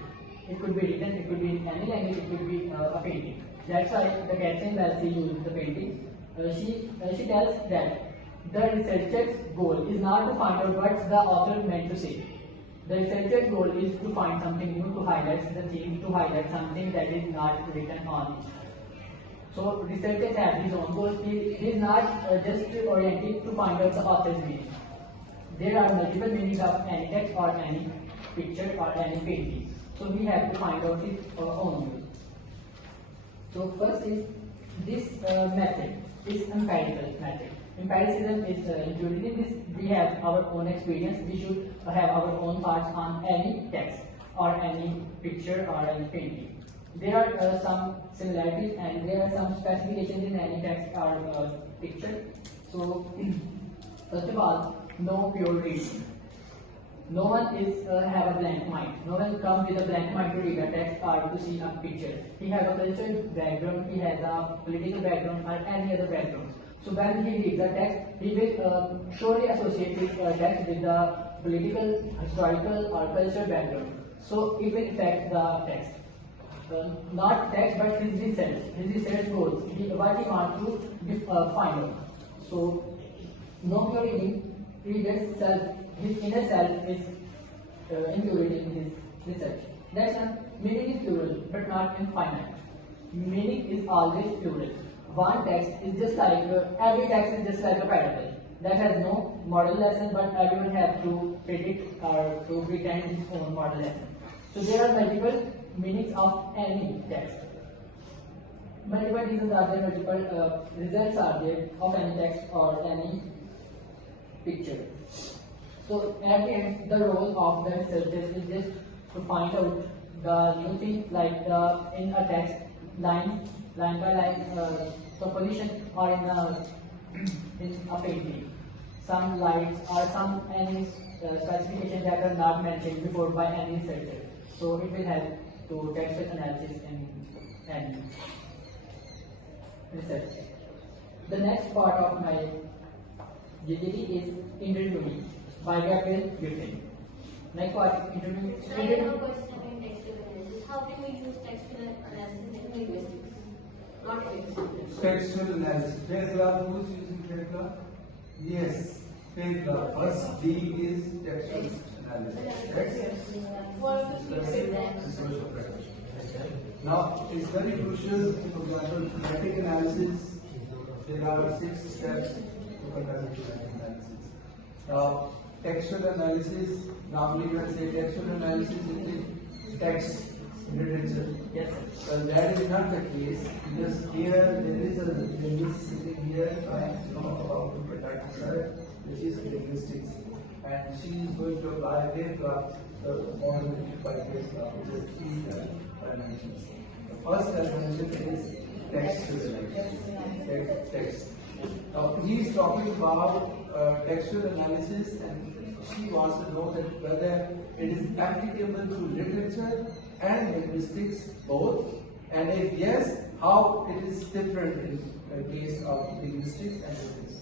It could be written, it could be in any language, it could be a painting. That's why the Captain Welsi used the painting. She tells that the researcher's goal is not to find out what the author meant to say. The researcher's goal is to find something new, to highlight the theme, to highlight something that is not written on it. So researchers have his own goals. He is not just oriented to find out the author's meaning. There are multiple meanings of any text or any picture or any painting. So we have to find out his own use. So first is this method is empirical method. Empiricism is included in this. We have our own experience. We should have our own thoughts on any text or any picture or any painting. There are some similarities and there are some specifications in any text or picture. So first of all, no pure reading. No one have a blank mind. No one comes with a blank mind to read a text or to see a picture. He has a cultural background, he has a political background or any other background. So when he reads a text, he will surely associate his text with the political, historical or cultural background. So it will affect the text. Not text but his research goals, what he wants to find out. So no pure reading, reader's self, his inner self is included in his research. That's why meaning is plural but not infinite. Meaning is always plural. One text is just like, every text is just like a parable. That has no moral lesson but everyone has to predict or to pretend his own moral lesson. So there are multiple meanings of any text. Multiple reasons are there, multiple results are there of any text or any picture. So at the end, the role of the researchers is just to find out the new thing, like in a text, line by line composition, or in a painting, some lights or some any specifications that are not mentioned before by any researcher. So it will help to textual analysis and research. The next part of my GTD is interviewing by Gabriel Griffin. Next part, interviewing. I have a question in textual analysis. How can we use textual analysis in linguistics? Not linguistics. Textual analysis. Fair who's using fair? Yes, fair. First D is textual analysis. Now, it's very crucial, for example, thematic analysis. There are 6 steps to conduct thematic analysis. Now, textual analysis, normally when say textual analysis is text literature. Yes, sir. That is not the case because here there is a linguist sitting here trying to know how to protect her, which is linguistics. And she is going to apply their model just three dimensions. The first dimension is textual text. Now he's talking about textual analysis, and she wants to know that whether it is applicable to literature and linguistics both, and if yes, how it is different in the case of linguistics and linguistics.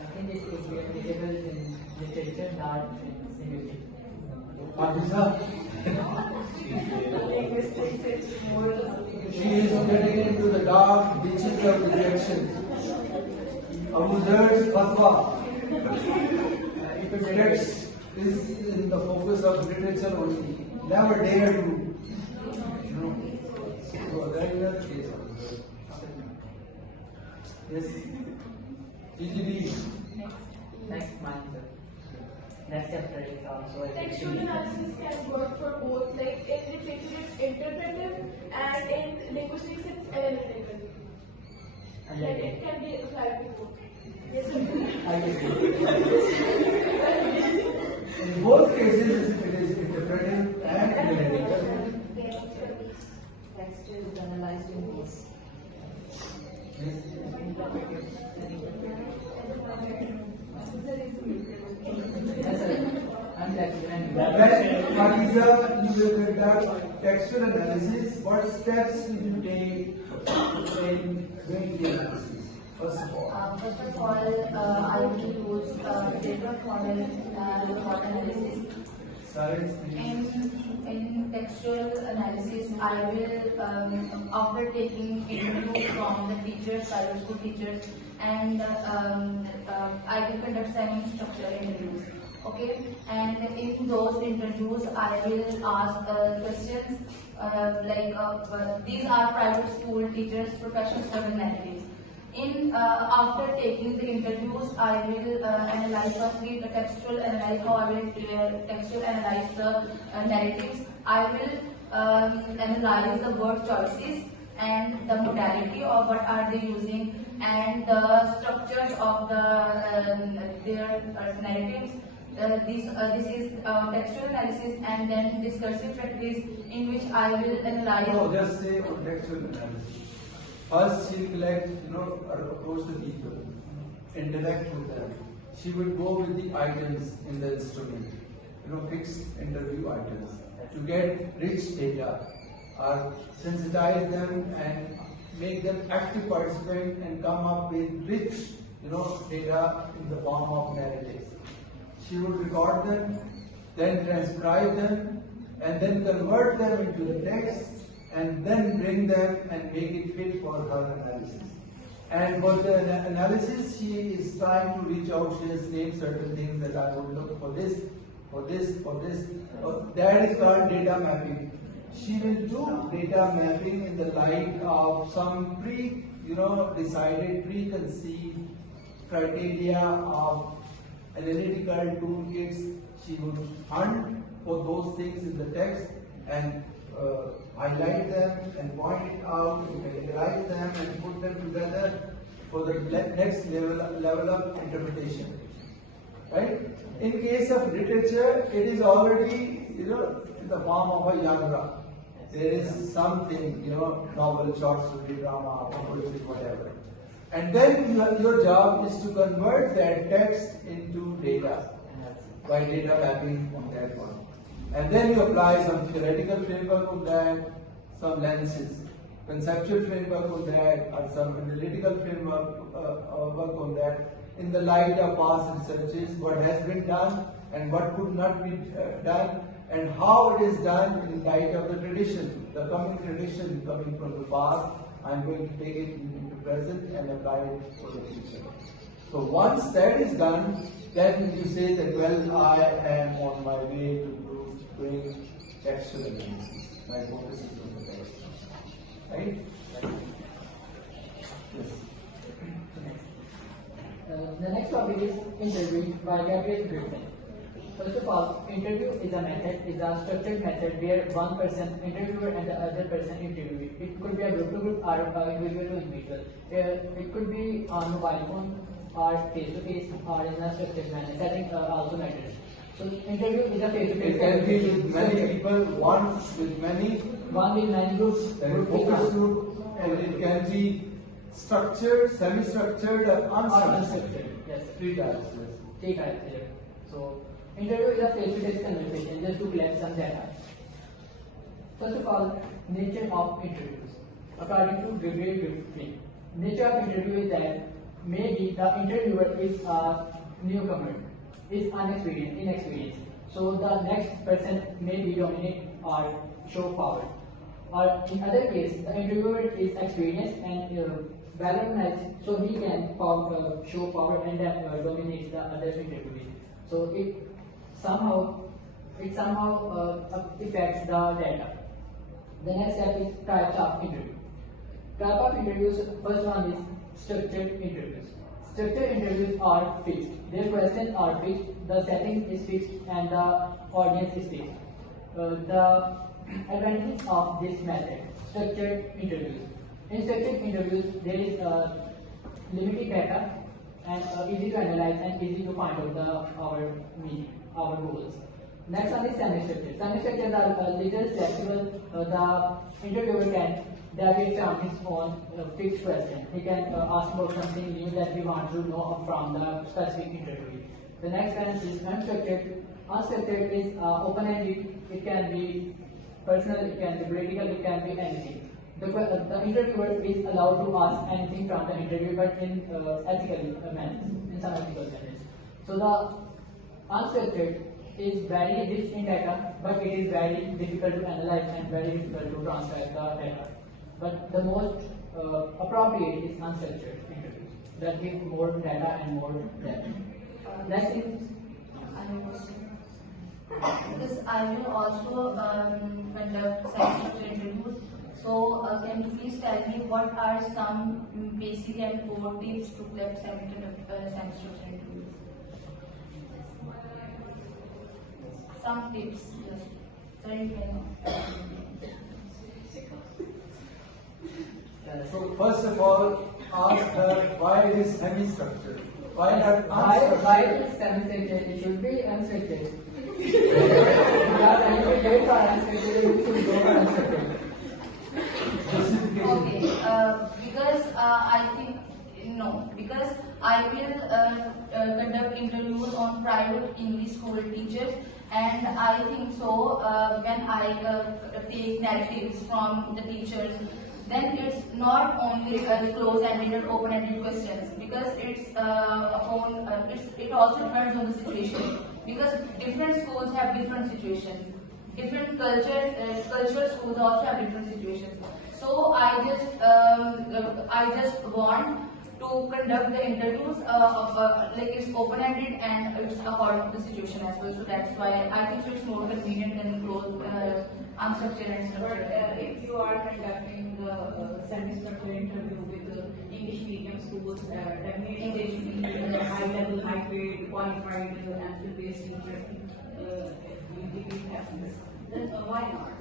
I think it would be applicable in literature, not in linguistics. She is getting into the dark ditches of rejection. Abu Dhar's fatwa. If text is in the focus of literature only, never dare to, So that is the case. Yes. GGB. Next month. Next chapter is also Textual analysis can work for both. Like in literature, it's interpretive, and in linguistics, it's analytical. Like it can be applied to both. Yes, sir. In both cases, it is interpretive and analytical. Text is analyzed in both. Khadija, you will conduct textual analysis. What steps will you take in doing the analysis? First of all, I will use data for analysis. science, please. In textual analysis, I will, after taking interviews from the teachers, private school teachers, and I will conduct semi-structural interviews. Okay, and in those interviews, I will ask questions these are private school teachers, professional students. After taking the interviews, I will analyze firstly the textual analyze how I will textual analyze the narratives. I will analyze the word choices and the modality of what are they using and the structures of the their narratives. This is textual analysis, and then discursive practice in which I will analyze. No, just say on textual analysis. First, she will collect, approach the people, interact with them. She will go with the items in the instrument, fixed interview items, to get rich data, sensitize them and make them active participant and come up with rich, data in the form of narratives. She would record them, then transcribe them, and then convert them into the text, and then bring them and make it fit for her analysis. And for the analysis, she is trying to reach out. She has named certain things that I would look for this, for this, for this. That is called data mapping. She will do data mapping in the light of some decided, preconceived criteria of analytical toolkits. She would hunt for those things in the text and highlight them and point it out, and categorize them and put them together for the next level of interpretation. Right? In case of literature, it is already in the form of a genre. There is something, novel, short story, drama, poetry, whatever. And then your job is to convert that text into data by data mapping on that one. And then you apply some theoretical framework on that, some lenses, conceptual framework on that, or some analytical framework work on that, in the light of past researches, what has been done and what could not be done, and how it is done in light of the tradition, the coming tradition coming from the past. I'm going to take it into present and apply it for the future. So once that is done, then you say that, well, I am on my way to doing textual analysis. My focus is on the text. Right? Yes. The next topic is interview by Gabriel Griffin. First of all, interview is a structured method where one person interviewer and the other person interviewee. It could be a group to group or individual to individual. It could be on mobile phone or face to face or in a structured manner. Setting also matters. So interview is a face-to-face. It can be with many people, one with many groups, focus group, and it can be structured, semi-structured, or unstructured. Yes. Three types. Three types here. So interview is a face-to-face conversation just to collect some data. First of all, nature of interviews. According to Griffin, nature of interview is that maybe the interviewer is a newcomer, is inexperienced. So the next person may be dominate or show power. Or in other case, the interviewer is experienced and well organized, so he can show power and dominate the other interviewees. So it somehow affects the data. The next step is types of interview. Type of interviews, first one is structured interviews. Structured interviews are fixed. Their questions are fixed, the setting is fixed, and the audience is fixed. The advantage of this method, structured interviews. In structured interviews, there is limited data and easy to analyze and easy to find out our goals. Next one is semi-structured. Semi-structured are little flexible. The interviewer can deviate from his own fixed question. He can ask about something new that we want to know from the specific interview. The next one is unstructured. Unstructured is open-ended. It can be personal, it can be political, it can be anything. The interviewer is allowed to ask anything from the interview, but in ethical manners, in some ethical manners. So the unstructured is very rich in data, but it is very difficult to analyze and very difficult to transfer the data. But the most appropriate is unstructured interviews that give more data and more depth. Next is because I will also conduct semi-structured interviews. So can you please tell me what are some basic and core tips to conduct semi-structured interviews? Some tips, yes. Sorry, So first of all, ask her why it is semi-structured. Why not unstructured? Why it is semi-structured? It should be unstructured. If you wait for unstructured, you should go for unstructured. Okay, because I think no, because I will conduct interviews on private English school teachers, and I think so when I take narratives from the teachers, then it's not only close-ended or open-ended questions, because it also depends on the situation, because different schools have different situations, different cultural schools also have different situations. So I just want to conduct the interviews like it's open-ended and it's according to the situation as well. So that's why I think so it's more convenient than closed, unstructured and structured. But if you are conducting the semi-structured interview with the English medium schools, definitely they should be high-level, high-grade, qualified answer-based teacher. You degree happiness. Then why not?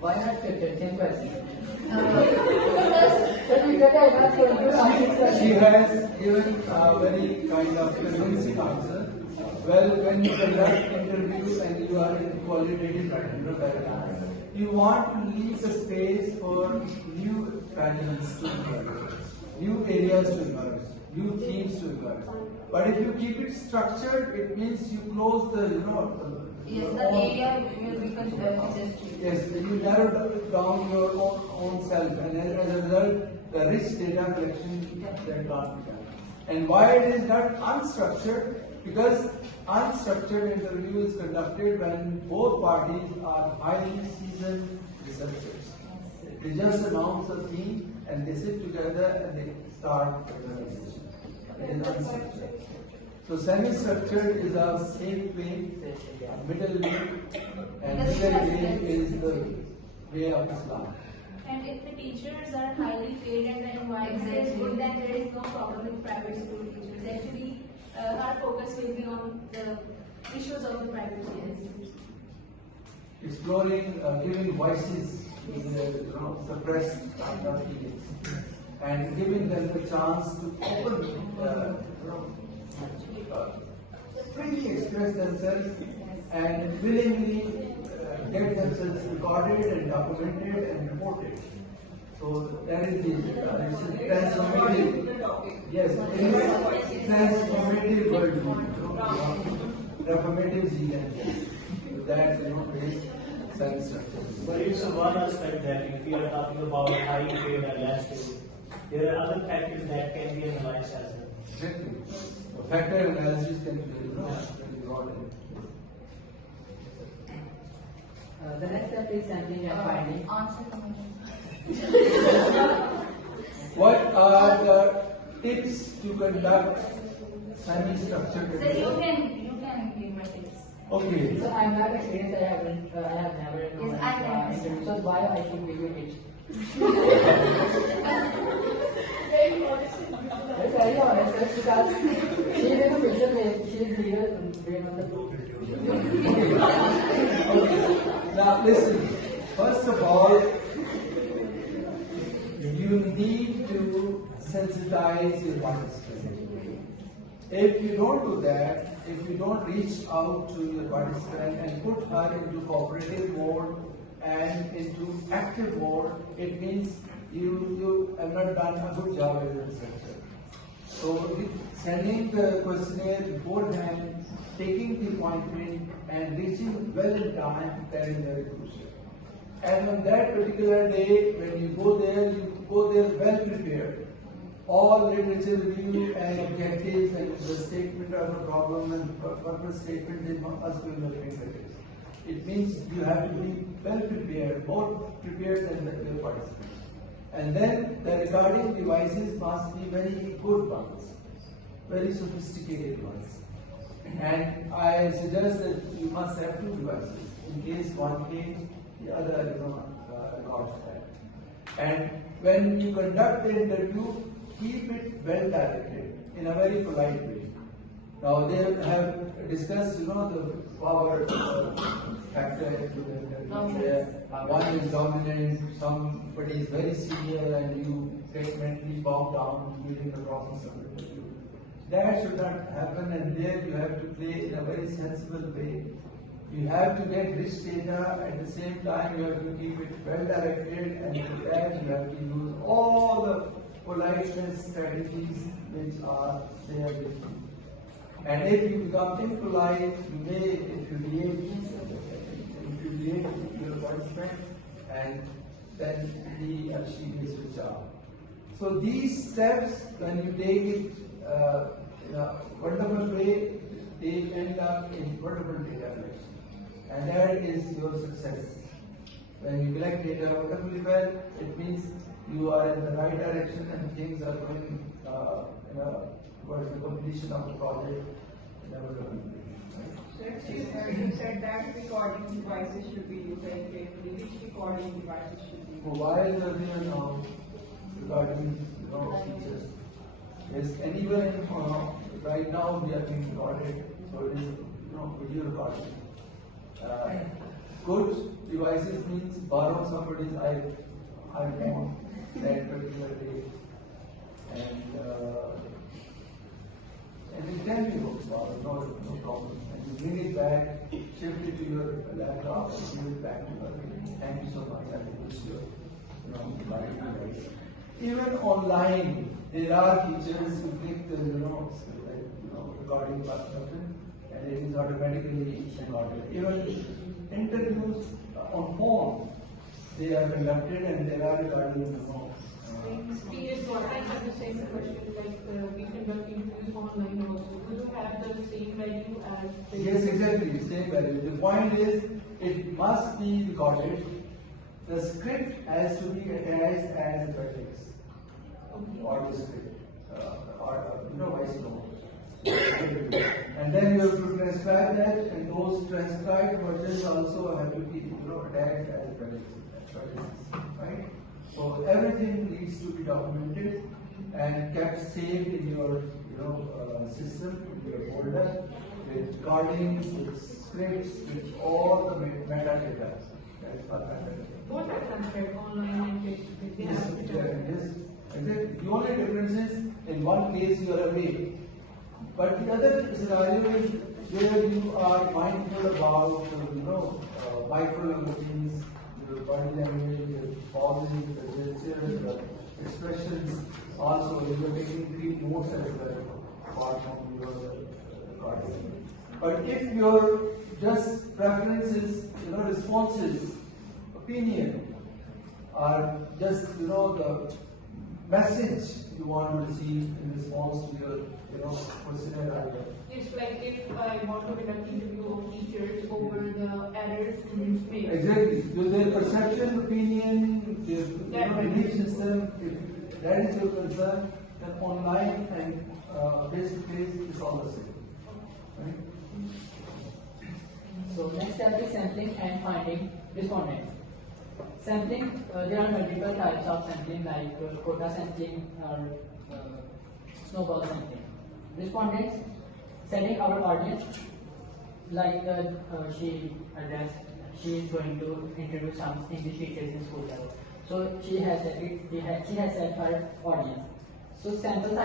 Why not structured? Same question. She has given a very kind of convincing answer. Well, when you conduct interviews and you are in qualitative manner, you want to leave the space for new patterns to emerge, new areas to emerge, new themes to emerge. But if you keep it structured, it means you close the, Yes, the area will become just. Yes, you narrow down your own self, and as a result, the rich data collection then can't be done. And why it is not unstructured? Because unstructured interview is conducted when both parties are highly seasoned researchers. They just announce a theme and they sit together and they start the conversation. It is unstructured. So semi-structured is a safe way, middle way, and middle way is the way of Islam. And if the teachers are highly paid and the environment is good, then there is no problem with private school teachers. Actually, our focus will be on the issues of the private schools. Exploring, giving voices to the suppressed feelings, and giving them the chance to open freely express themselves and willingly get themselves recorded and documented and reported. So that is the transformative, yes, transformative word, reformative zeal, that based self-structure. But it's one aspect that if we are talking about high grade and less grade, there are other factors that can be analyzed as well. Exactly. Factor analysis can be brought in. The next step is sampling and finding. What are the tips to conduct semi-structured So you can give my tips. Okay. So I'm not experienced. I have never known Yes, I can. interview. So why I should give you tips? Very honest and beautiful. That's very honest. That's because she is in a mission. She is leader on the group. Now listen. First of all, you need to sensitize your participant. If you don't do that, if you don't reach out to your participant and put her into cooperative mode and into active mode, it means you have not done a good job as an instructor. So sending the questionnaire beforehand, taking the appointment and reaching well in time, that is very crucial. And on that particular day, when you go there well prepared. All literature review and objectives and the statement of the problem and purpose statement, they must be in the fingertips. It means you have to be well prepared, more prepared than the participants. And then the recording devices must be very good ones, very sophisticated ones. And I suggest that you must have two devices. In case one fails, the other records that. And when you conduct the interview, keep it well directed in a very polite way. Now they have discussed, the power factor into the interview. One is dominant, somebody is very senior, and you get mentally bogged down during the process of the interview. That should not happen, and there you have to play in a very sensible way. You have to get rich data, at the same time you have to keep it well directed, and for that you have to use all the politeness strategies which are there with you. And if you become impolite, you may infuriate your participant, and then he or she may switch out. So these steps, when you take it in a wonderful way, they end up in wonderful data collection. And that is your success. When you collect data wonderfully well, it means you are in the right direction and things are going towards the completion of the project. So you said that recording devices should be used very carefully. Which recording devices should be used? Mobiles are there now regarding features. Yes, and even right now we are being recorded, so it is video recording. Good devices means borrow somebody's iPhone that particular day, and it can be borrowed, no problem. And you bring it back, shift it to your laptop, and give it back to her. Thank you so much. I wish you, device. Even online, there are features. You click the recording button, and it is automatically recorded. Even interviews on phone, they are conducted, and there are recording. Experience what I have the same question, like we conduct interviews online also. Do you have the same value as the Yes, exactly, same value. The point is, it must be recorded. The script has to be attached as appendix, or the script, voice note. And then you have to transcribe that, and those transcribed versions also have to be attached as appendix, right? So everything needs to be documented and kept saved in your system, in your folder, with recordings, with scripts, with all the metadata. That is what metadata. both are transferred online and face-to-face? They Yes, have to transfer. yes. The only difference is in one case you are away, but the other scenario is where you are mindful about, micro-emotions, your body language, your pauses, the gestures, the expressions. Also, you are taking 3 notes as well, apart from your recording. But if your just preferences, responses, opinion, are just, the message you want to receive in response to your, questionnaire. It's like if I want to conduct interview of teachers over the errors students make. Exactly. So their perception, opinion, their belief system, if that is your concern, then online and face-to-face is all the same. Right? So next step is sampling and finding respondents. Sampling, there are multiple types of sampling like quota sampling or snowball sampling. Respondents, setting our audience, like she addressed, she is going to introduce some English teachers in school level. So she has set her audience. So sample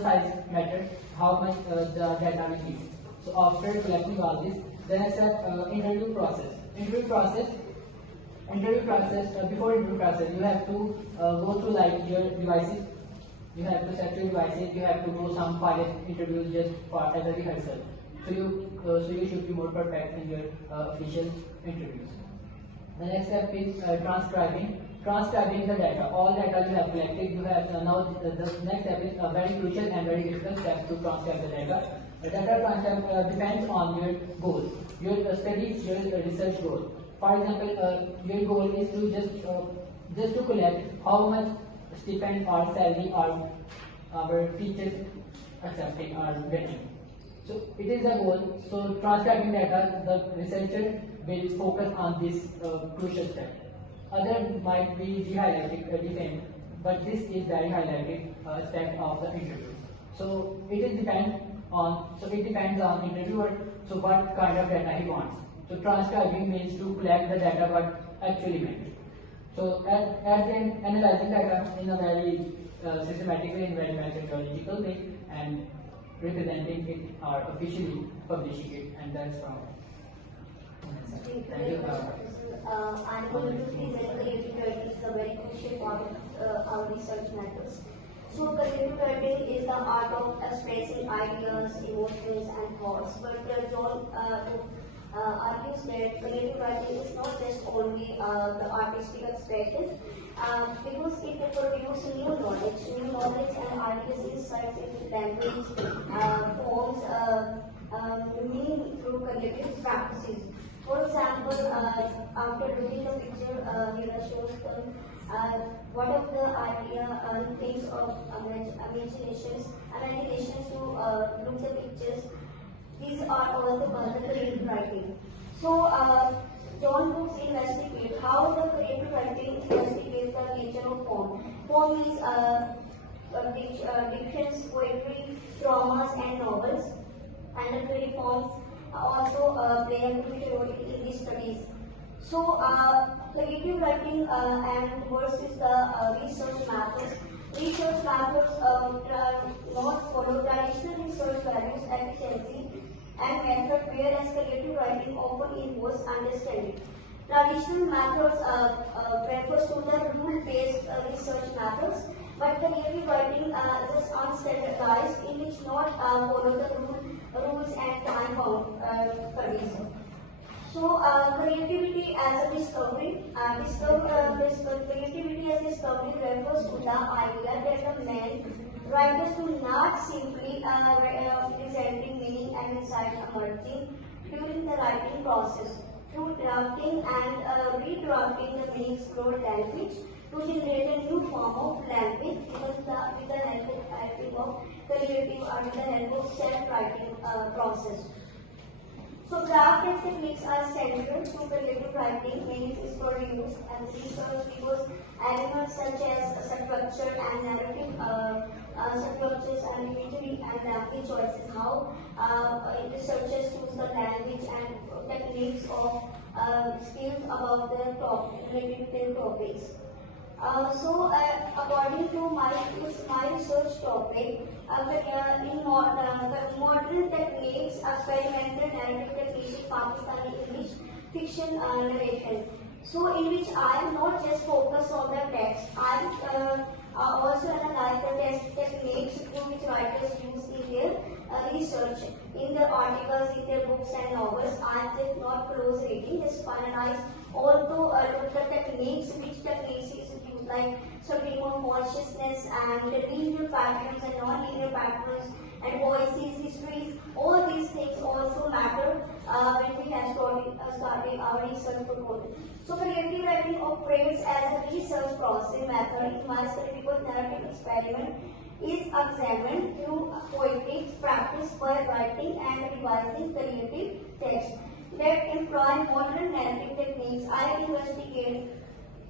size matters how much the data we need. So after collecting all this, then I step interview process. Before interview process, you have to go through like your devices. You have to set your devices. You have to do some pilot interviews just as a rehearsal. So you should be more perfect in your official interviews. The next step is transcribing. Transcribing the data. All data you have collected. You have now the next step is a very crucial and very difficult step to transcribe the data. The data transcribe depends on your goal, your study, your research goal. For example, your goal is to just to collect how much stipend or salary our teachers accepting or getting. So it is the goal. So transcribing data, the researcher will focus on this crucial step. Other might be defined, but this is very highlighted step of the interview. So it depends on interviewer. So what kind of data he wants. So transcribing means to collect the data what actually meant. So as in analyzing data in a very systematic way, in very methodological way, and representing it or officially publishing it, and that's from. Thank you. I'm going to present creative writing is a very crucial part of our research methods. So creative writing is the art of expressing ideas, emotions, and thoughts. But John argues that creative writing is not just only the artistic expression, because it produces new knowledge and ideas, insights into language, forms, meaning through creative practices. For example, after looking the picture, here shows one of the idea things of imaginations to look the pictures. These are also called the creative writing. So, John Brooks investigates how the creative writing investigates the nature of form. Form is dictions, poetry, dramas, and novels, and the creative forms also play a crucial role in these studies. So, creative writing and versus the research methods. Research methods not follow traditional research values, efficiency, and method, whereas creative writing often involves understanding. Traditional methods refers to the rule-based research methods, but creative writing is unstandardized, in which not follow the rules and time-bound studies. So, creativity as a discovery. Creativity as discovery refers to the idea that the man writers do not simply presenting meaning and insight emerging during the writing process. Through drafting and redrafting the meaning explore language to generate a new form of language with the help of creative or with the help of self-writing process. So drafting techniques are central to creative writing. Meaning is produced and research because elements such as structure and narrative structures and imagery and language choices, how researchers choose the language and techniques of skills about the related topics. According to my research topic, modern techniques, experimental narrative techniques in Pakistani English fiction narration. So, in which I am not just focused on the text, I also analyze the text techniques through which writers use in their research, in their articles, in their books and novels. I am just not close reading, just analyze also the techniques, which techniques is used, like stream of consciousness and linear patterns and non-linear patterns and voices, histories. All these things also matter when we have starting our research proposal. So creative writing operates as a research process method in my study because narrative experiment is examined through poetics practice by writing and revising creative text that employ modern narrative techniques. I investigate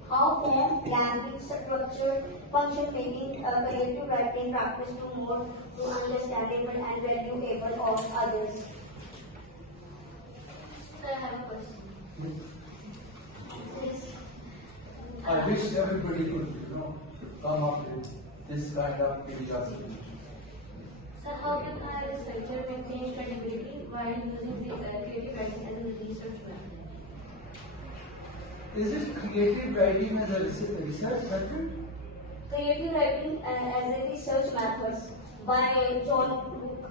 how form, language, structure, function making creative writing practice to more to understandable and valuable of others. So I have a question. Yes. I wish everybody could, come up with this kind of curiosity. So how can a researcher maintain credibility while using the creative writing as a research method? Is it creative writing as a research method? Creative writing as a research method by John Luke.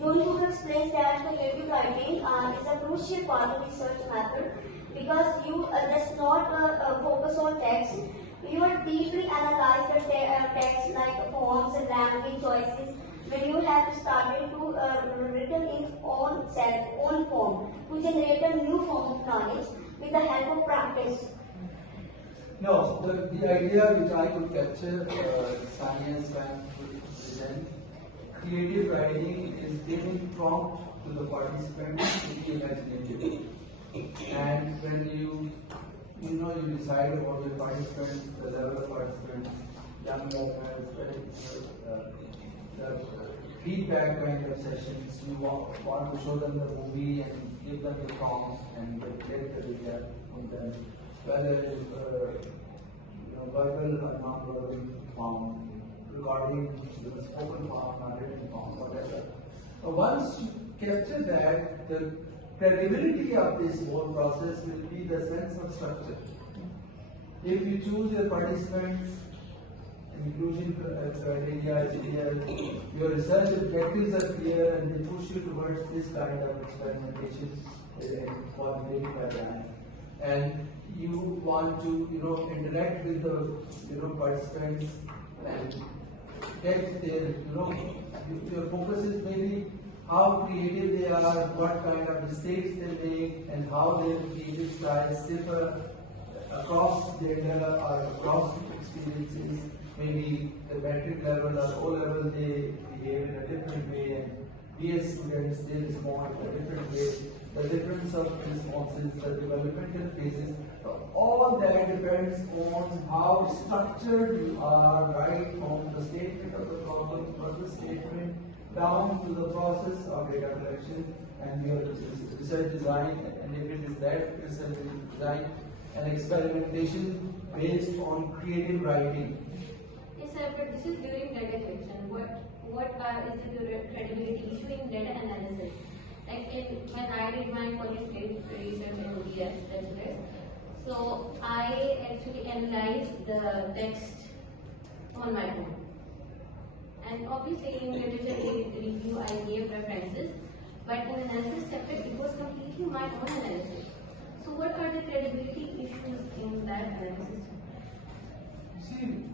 John Luke explains that creative writing is a crucial part of research method because you just not focus on text. You will deeply analyze the text like forms and language choices when you have started to written in own form to generate a new form of knowledge with the help of practice. No, the idea which I could capture, science and present, creative writing is giving prompt to the participants to be imaginative. And when you decide about your participants, the level of participants, young participants, the feedback kind of sessions, you want to show them the movie and give them the prompts and get the data from them, whether it's verbal or non-verbal form, recording the spoken form, written form, whatever. Once you capture that, the credibility of this whole process will be the sense of structure. If you choose your participants, inclusion criteria is clear, your research objectives are clear, and they push you towards this kind of experimentation for the paradigm. And you want to, interact with the, participants and get their, your focus is maybe how creative they are, what kind of mistakes they make, and how their creative styles differ across gender or across experiences. Maybe the metric level or O level they behave in a different way, and BS students they respond in a different way. The difference of responses, the developmental phases, all that depends on how structured you are, right from the statement of the problem, purpose statement, down to the process of data collection and your research design, and if it is that research design and experimentation based on creative writing. Yes, sir, but this is during data collection. What is the credibility issue in data analysis? Like when I did my qualitative research in ODS, so I actually analyzed the text on my own. And obviously in literature review I gave references, but in analysis chapter it was completely my own analysis. So what are the credibility issues in that analysis? See,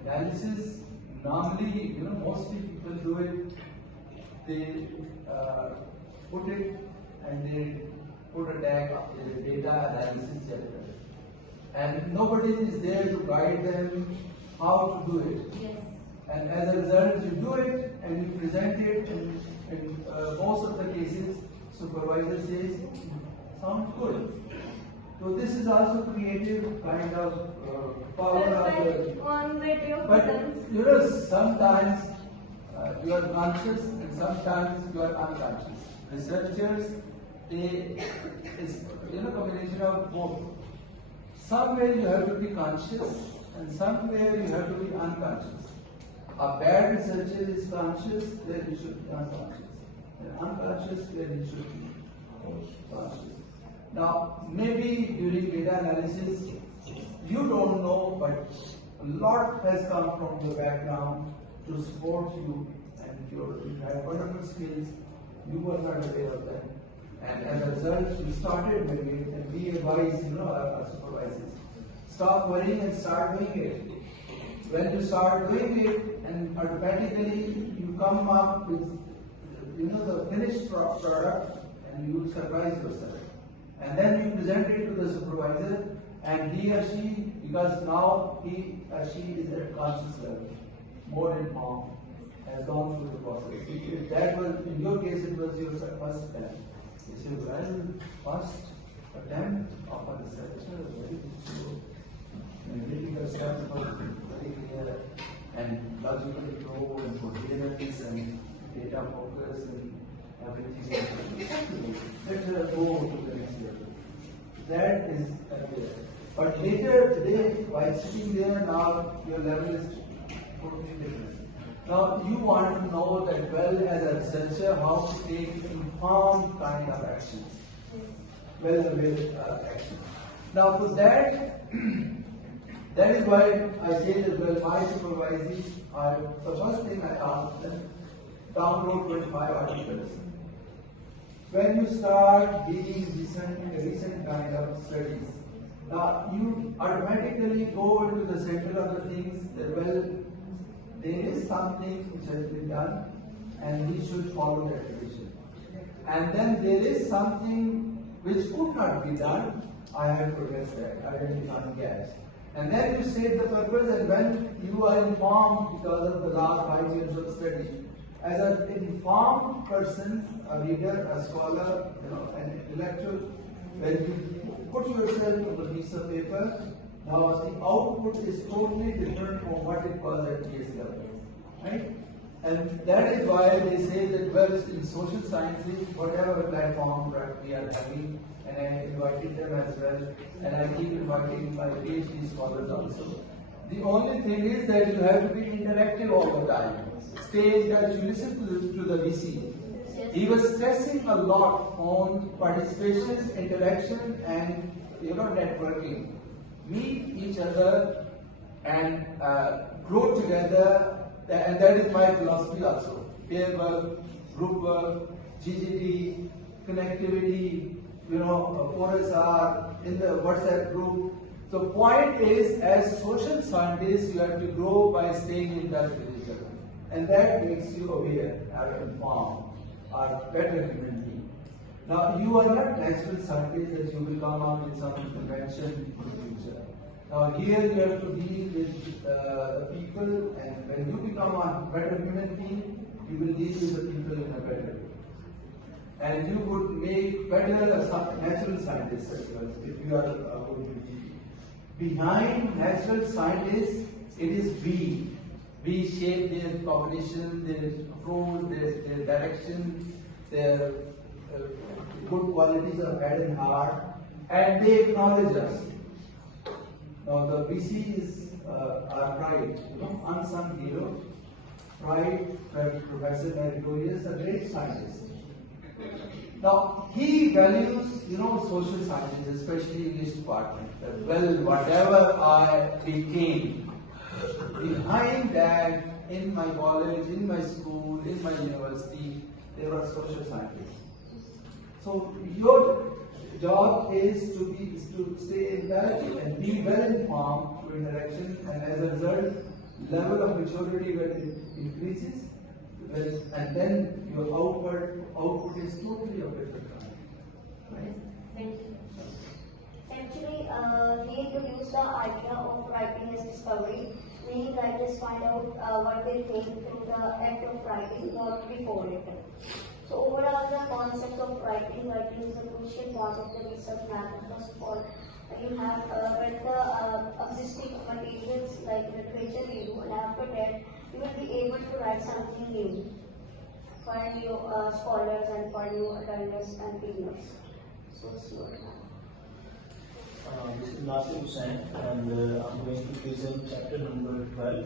analysis normally, mostly people do it. They put it and they put a tag the data analysis chapter, and nobody is there to guide them how to do it. Yes. And as a result, you do it and you present it, and in most of the cases, supervisor says, sounds good. So this is also creative kind of power of the... But sometimes you are conscious and sometimes you are unconscious. Researchers, it's combination of both. Somewhere you have to be conscious and somewhere you have to be unconscious. A bad researcher is conscious, then he should be unconscious. And unconscious, then he should be conscious. Now, maybe during data analysis, you don't know, but a lot has come from your background to support you, and you have wonderful skills. You were not aware of them. And as a result, you started doing it, and we advise, our supervisors, stop worrying and start doing it. When you start doing it, and automatically you come up with, the finished product, and you will surprise yourself. And then you present it to the supervisor, and he or she, because now he or she is at conscious level, more informed, has gone through the process. If that was, in your case, it was your first attempt. You say, well, first attempt of a researcher, very good. Analytical steps were very clear, and logical flow and coherence and data focus and everything. Let's go to the next level. That is there. But later today, while sitting there now, your level is totally different. Now you want to know that well as a researcher how to take informed kind of actions, well-aware action. Now for that, that is why I say that well my supervisees are the first thing I ask them, download 25 articles. When you start dealing recent kind of studies, now you automatically go into the center of the things that well there is something which has been done and we should follow that tradition. And then there is something which could not be done, I have to address that, identifying gaps. And then you state the purpose, and when you are informed because of the last 5 years of study, as an informed person, a reader, a scholar, an intellectual, when you put yourself on the piece of paper, now the output is totally different from what it was at PS level, right? And that is why they say that well, in social sciences, whatever platform that we are having, and I invited them as well, and I keep inviting my PhD scholars also. The only thing is that you have to be interactive all the time. Stay in touch, you listen to the VC. He was stressing a lot on participation, interaction, and networking. Meet each other and grow together, and that is my philosophy also. Peer work, group work, GGT, connectivity, OSR, in the WhatsApp group. The point is, as social scientists, you have to grow by staying in touch with each other. And that makes you aware, or informed, or better human being. Now, you are not natural scientists that you will come up with some convention in the future. Now, here you have to deal with the people, and when you become a better human being, you will deal with the people in a better way. And you would make better natural scientists as well, if you are going to be. Behind natural scientists, it is we. We shape their cognition, their approach, their direction, their good qualities of head and heart, and they acknowledge us. Now the VC is our pride, unsung hero. Pride, Professor Meritorious, a great scientist. Now he values, social sciences, especially English department. That well, whatever I became, behind that, in my college, in my school, in my university, there were social scientists. So your job is to stay in touch and be well informed through interaction, and as a result, level of maturity when it increases, and then your output is totally of different kind. Right? Thank you. Actually, he introduced the idea of writing as discovery. Many writers find out what they think through the act of writing, not before it. So overall, the concept of writing is a crucial part of the research method. First of all, you have read the existing materials like literature review, and after that, you will be able to write something new for new scholars and for new learners and beginners. So, This is Nasir Hussain, and I'm going to present chapter number 12,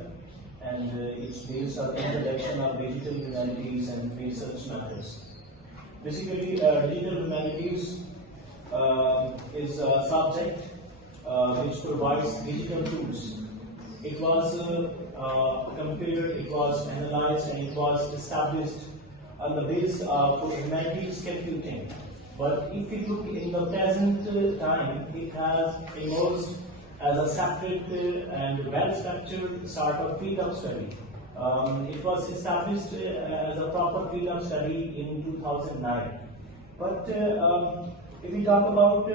and it's based on introduction of digital humanities and research matters. Basically, digital humanities is a subject which provides digital tools. It was compared, it was analyzed, and it was established on the basis of humanities computing. But if we look in the present time, it has emerged as a separate and well-structured sort of field of study. It was established as a proper field of study in 2009. But if we talk about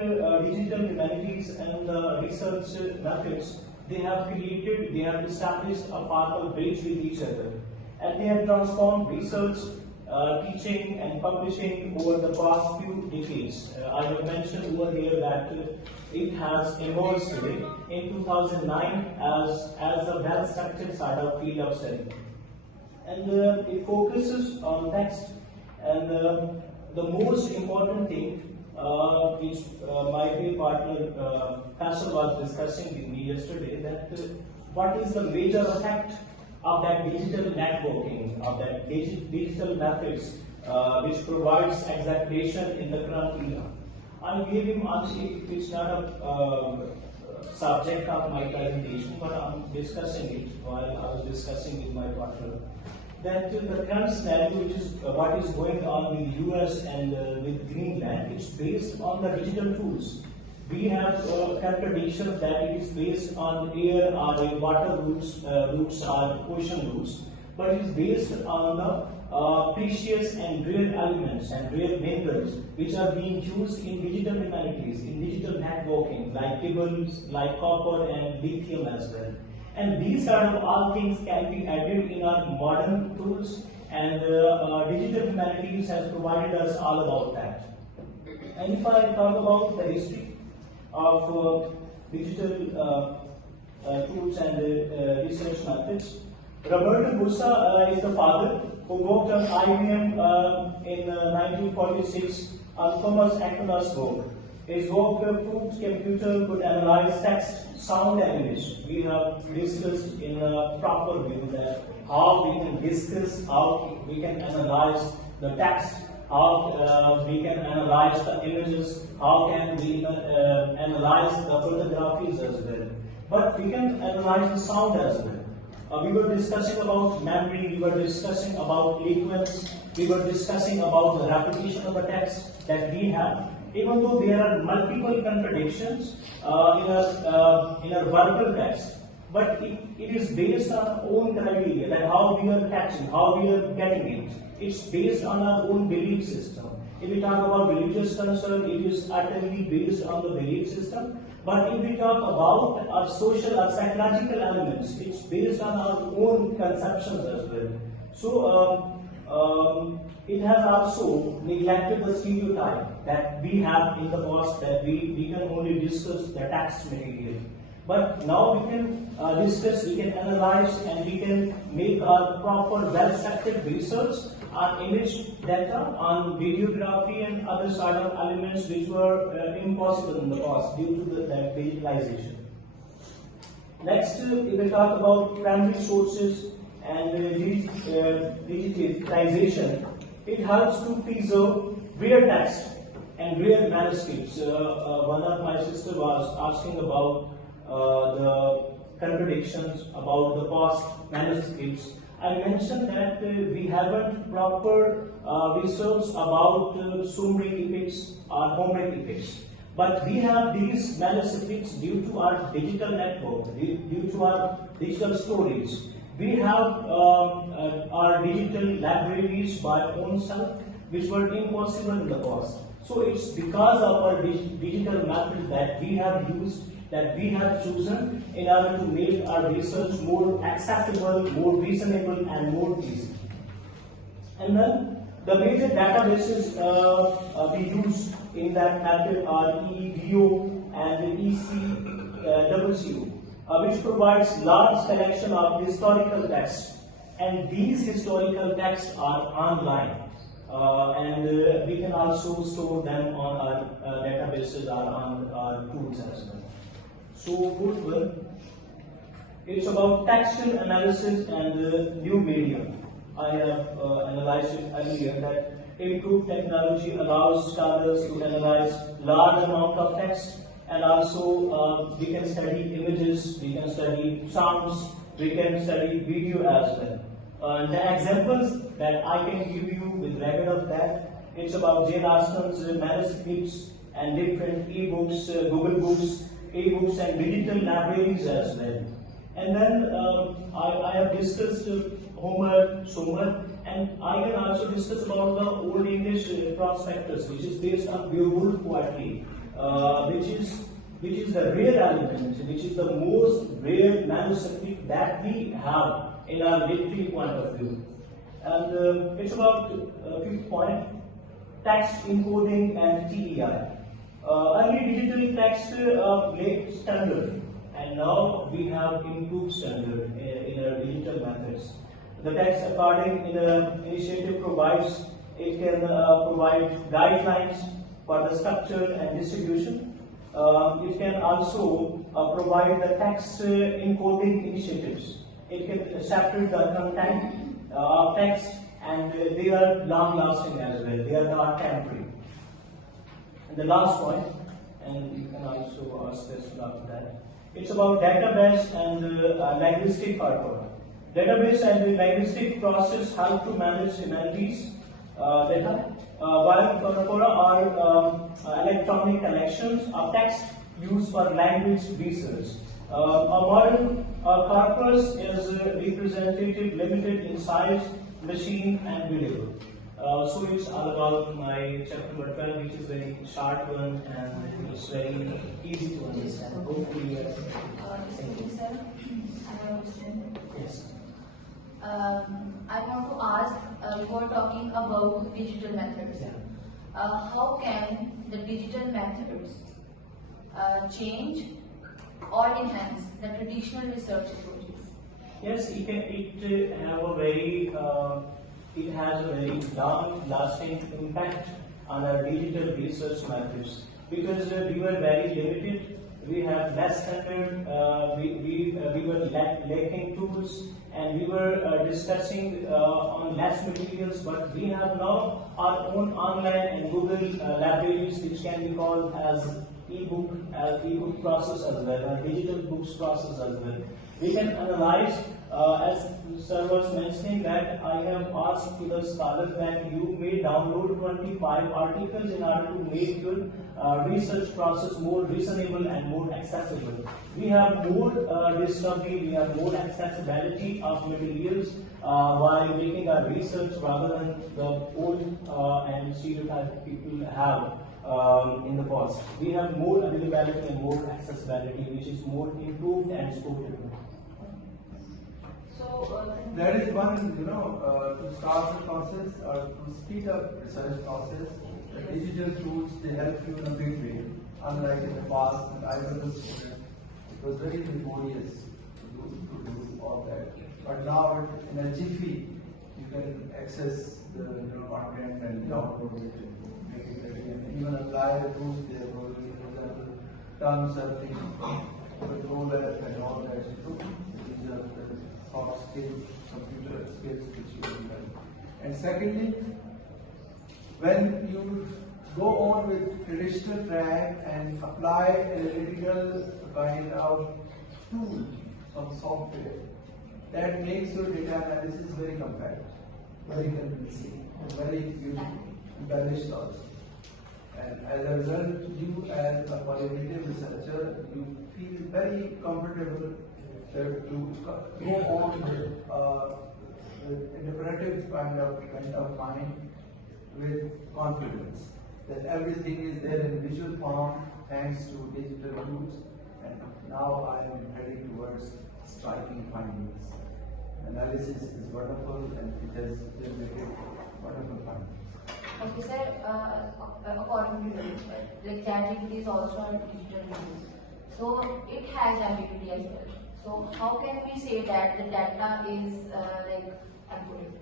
digital humanities and research methods, they have established a powerful bridge with each other, and they have transformed research, teaching and publishing over the past few decades. I have mentioned over here that it has emerged today in 2009 as a well-structured sort of field of study. And it focuses on text, and the most important thing which my dear partner Pastor was discussing with me yesterday, that what is the major effect of that digital networking, of that digital methods which provides exaggeration in the current era. I gave him answer. It's not a subject of my presentation, but I'm discussing it while I was discussing with my partner. That the current scenario, which is what is going on with the US and with Greenland, it's based on the digital tools. We have contradictions that it is based on air or water routes or ocean routes, but it is based on the precious and rare elements and rare minerals which are being used in digital humanities, in digital networking, like cables, like copper and lithium as well. And these kind of all things can be added in our modern tools, and digital humanities has provided us all about that. And if I talk about the history of digital tools and research methods, Roberto Bussa is the father who worked on IBM in 1946 on Thomas Aquinas' work. His work proved computer could analyze text, sound, and image. We have discussed in a proper view that how we can discuss, how we can analyze the text, how we can analyze the images, how can we analyze the photographies as well. But we can analyze the sound as well. We were discussing about memory, we were discussing about eloquence, we were discussing about the repetition of the text that we have. Even though there are multiple contradictions in our verbal text, but it is based on our own criteria, that how we are catching, how we are getting it. It's based on our own belief system. If we talk about religious concern, it is utterly based on the belief system. But if we talk about our social or psychological elements, it's based on our own conceptions as well. So it has also neglected the stereotype that we have in the past, that we can only discuss the text material. But now we can discuss, we can analyze, and we can make our proper well-structured research on image data, on videography and other sort of elements which were impossible in the past due to that digitalization. Next, we will talk about primary sources and digitization. It helps to preserve rare text and rare manuscripts. One of my sister was asking about the contradictions about the past manuscripts. I mentioned that we haven't proper research about Sumeric epics or Homeric epics. But we have these manuscripts due to our digital network, due to our digital storage. We have our digital libraries by our own self, which were impossible in the past. So it's because of our digital method that we have used, that we have chosen in order to make our research more accessible, more reasonable, and more easy. And then the major databases we use in that method are EDO and ECWCO, which provides large collection of historical texts, and these historical texts are online, and we can also store them on our databases are on our tools as well. So fourth one, it's about textual analysis and new medium. I have analyzed it earlier that improved technology allows scholars to analyze large amount of text, and also we can study images, we can study sounds, we can study video as well. The examples that I can give you with regard of that, it's about Jane Austen's manuscripts and different e-books, Google Books, e-books and digital libraries as well. And then I have discussed Homer, Somer, and I can also discuss about the Old English prospectus, which is based on Beowulf poetry, which is the rare element, which is the most rare manuscript that we have in our literary point of view. And it's about fifth point, text encoding and TEI. Early digital text laid standard, and now we have improved standard in our digital methods. The text according in the initiative provides, it can provide guidelines for the structure and distribution. It can also provide the text encoding initiatives. It can separate the content of text, and they are long lasting as well. They are not temporary. And the last point, and you can also ask questions after that. It's about database and linguistic corpora. Database and the linguistic process help to manage humanities data, while corpora are electronic collections of text used for language research. A modern corpus is representative, limited in size, machine, and readable. So it's all about my chapter number 12, which is very short one and it's very easy to understand. Hopefully, sir, I have a question. Yes. I want to ask, we were talking about digital methods. Yeah. How can the digital methods change or enhance the traditional research approaches? Yes, it has a very long-lasting impact on our digital research methods because we were very limited. We have less standard. We were lacking tools, and we were discussing on less materials. But we have now our own online and Google libraries, which can be called as e-book process as well, and digital books process as well. We can analyze, as Sir was mentioning, that I have asked to the scholars that you may download 25 articles in order to make your research process more reasonable and more accessible. We have more discovery, we have more accessibility of materials while making our research rather than the old and stereotyped people have. In the past, we have more availability and more accessibility, which is more improved and supported. So there is one, to start the process or to speed up research process. The digital tools, they help you in a big way. Unlike in the past, when I was a student, it was very laborious to do all that. But now, in a jiffy, you can access the content and download it. Even apply the tools there, for example, term surfing, controller, and all that. These are the soft skills, computer skills which you can learn. And secondly, when you go on with traditional track and apply analytical kind of tool, some software, that makes your data analysis very compact, very convincing, and very embellished also. And as a result, you as a qualitative researcher, you feel very comfortable to go on with interpretive kind of mind with confidence that everything is there in visual form thanks to digital tools. And now I am heading towards striking findings. Analysis is wonderful and it has generated wonderful findings. Okay, sir, according to you, like ChatGPT is also a digital tool. So it has ambiguity as well. So how can we say that the data is accurate?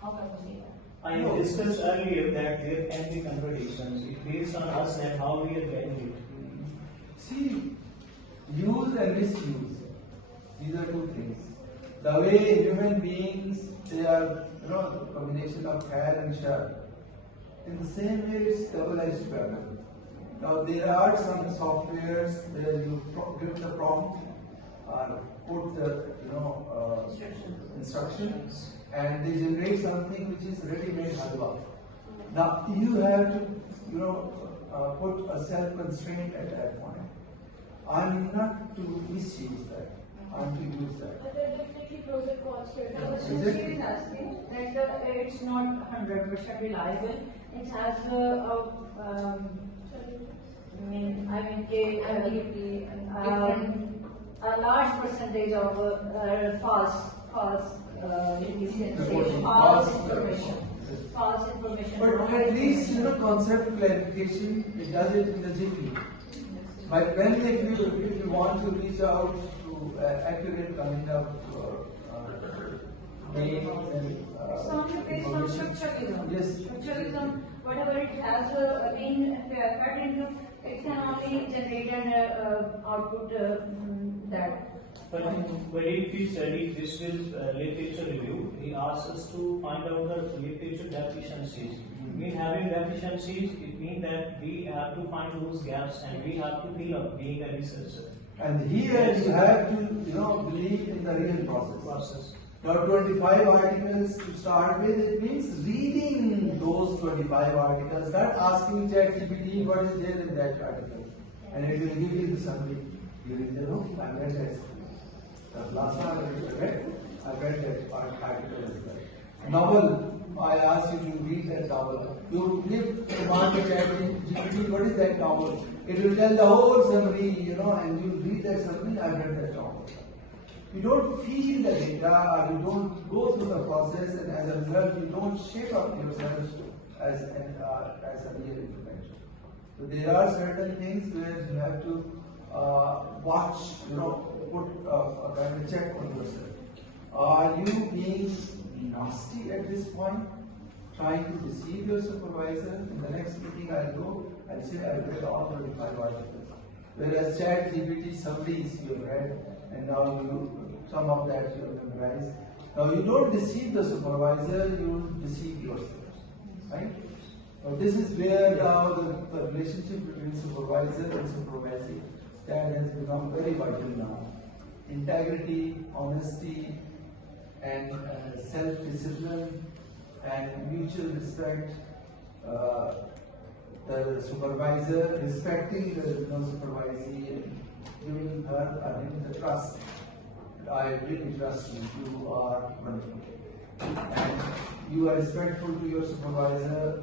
How can we say that? I discussed earlier that there can be contradictions. It based on us and how we are getting it. See, use and misuse. These are two things. The way human beings, they are, the combination of hair and shirt. In the same way, it's double-edged weapon. Now, there are some softwares where you give the prompt or put the, instructions, and they generate something which is ready-made halwa. Now, you have to, put a self-constraint at that point. I'm not to misuse that. I'm to use that. But there are definitely pros and cons here. Is it? She is asking that it's not 100% reliable. It has a large percentage of false information. But at least, concept clarification, it does it in a jiffy. But when if you want to reach out to accurate kind of names and It's only based on structuralism. Yes. Structuralism, whatever it has been fed into, it can only generate an output that. But if we study this with literature review, he asks us to find out the literature deficiencies. Mean having deficiencies, it means that we have to find those gaps and we have to fill up being a researcher. And here you have to, believe in the real process. Now 25 articles to start with, it means reading those 25 articles, not asking ChatGPT what is there in that article. And it will give you the summary. You will I read that. Last time I read that article as well. Novel, I asked you to read that novel. You give command to ChatGPT, what is that novel? It will tell the whole summary, and you read that summary, I read that novel. You don't feel the data, or you don't go through the process, and as a result, you don't shape up yourself as a real information. So there are certain things where you have to watch, put a kind of check on yourself. Are you being nasty at this point? Trying to deceive your supervisor? In the next meeting I'll go and say I read all 25 articles. Whereas ChatGPT summaries you have read, and now some of that you have memorized. Now you don't deceive the supervisor, you deceive yourself. Right? Now this is where now the relationship between supervisor and supervisee, that has become very vital now. Integrity, honesty, and self-discipline and mutual respect. The supervisor respecting the supervisee and giving her or him the trust. I really trust you. You are wonderful. And you are respectful to your supervisor.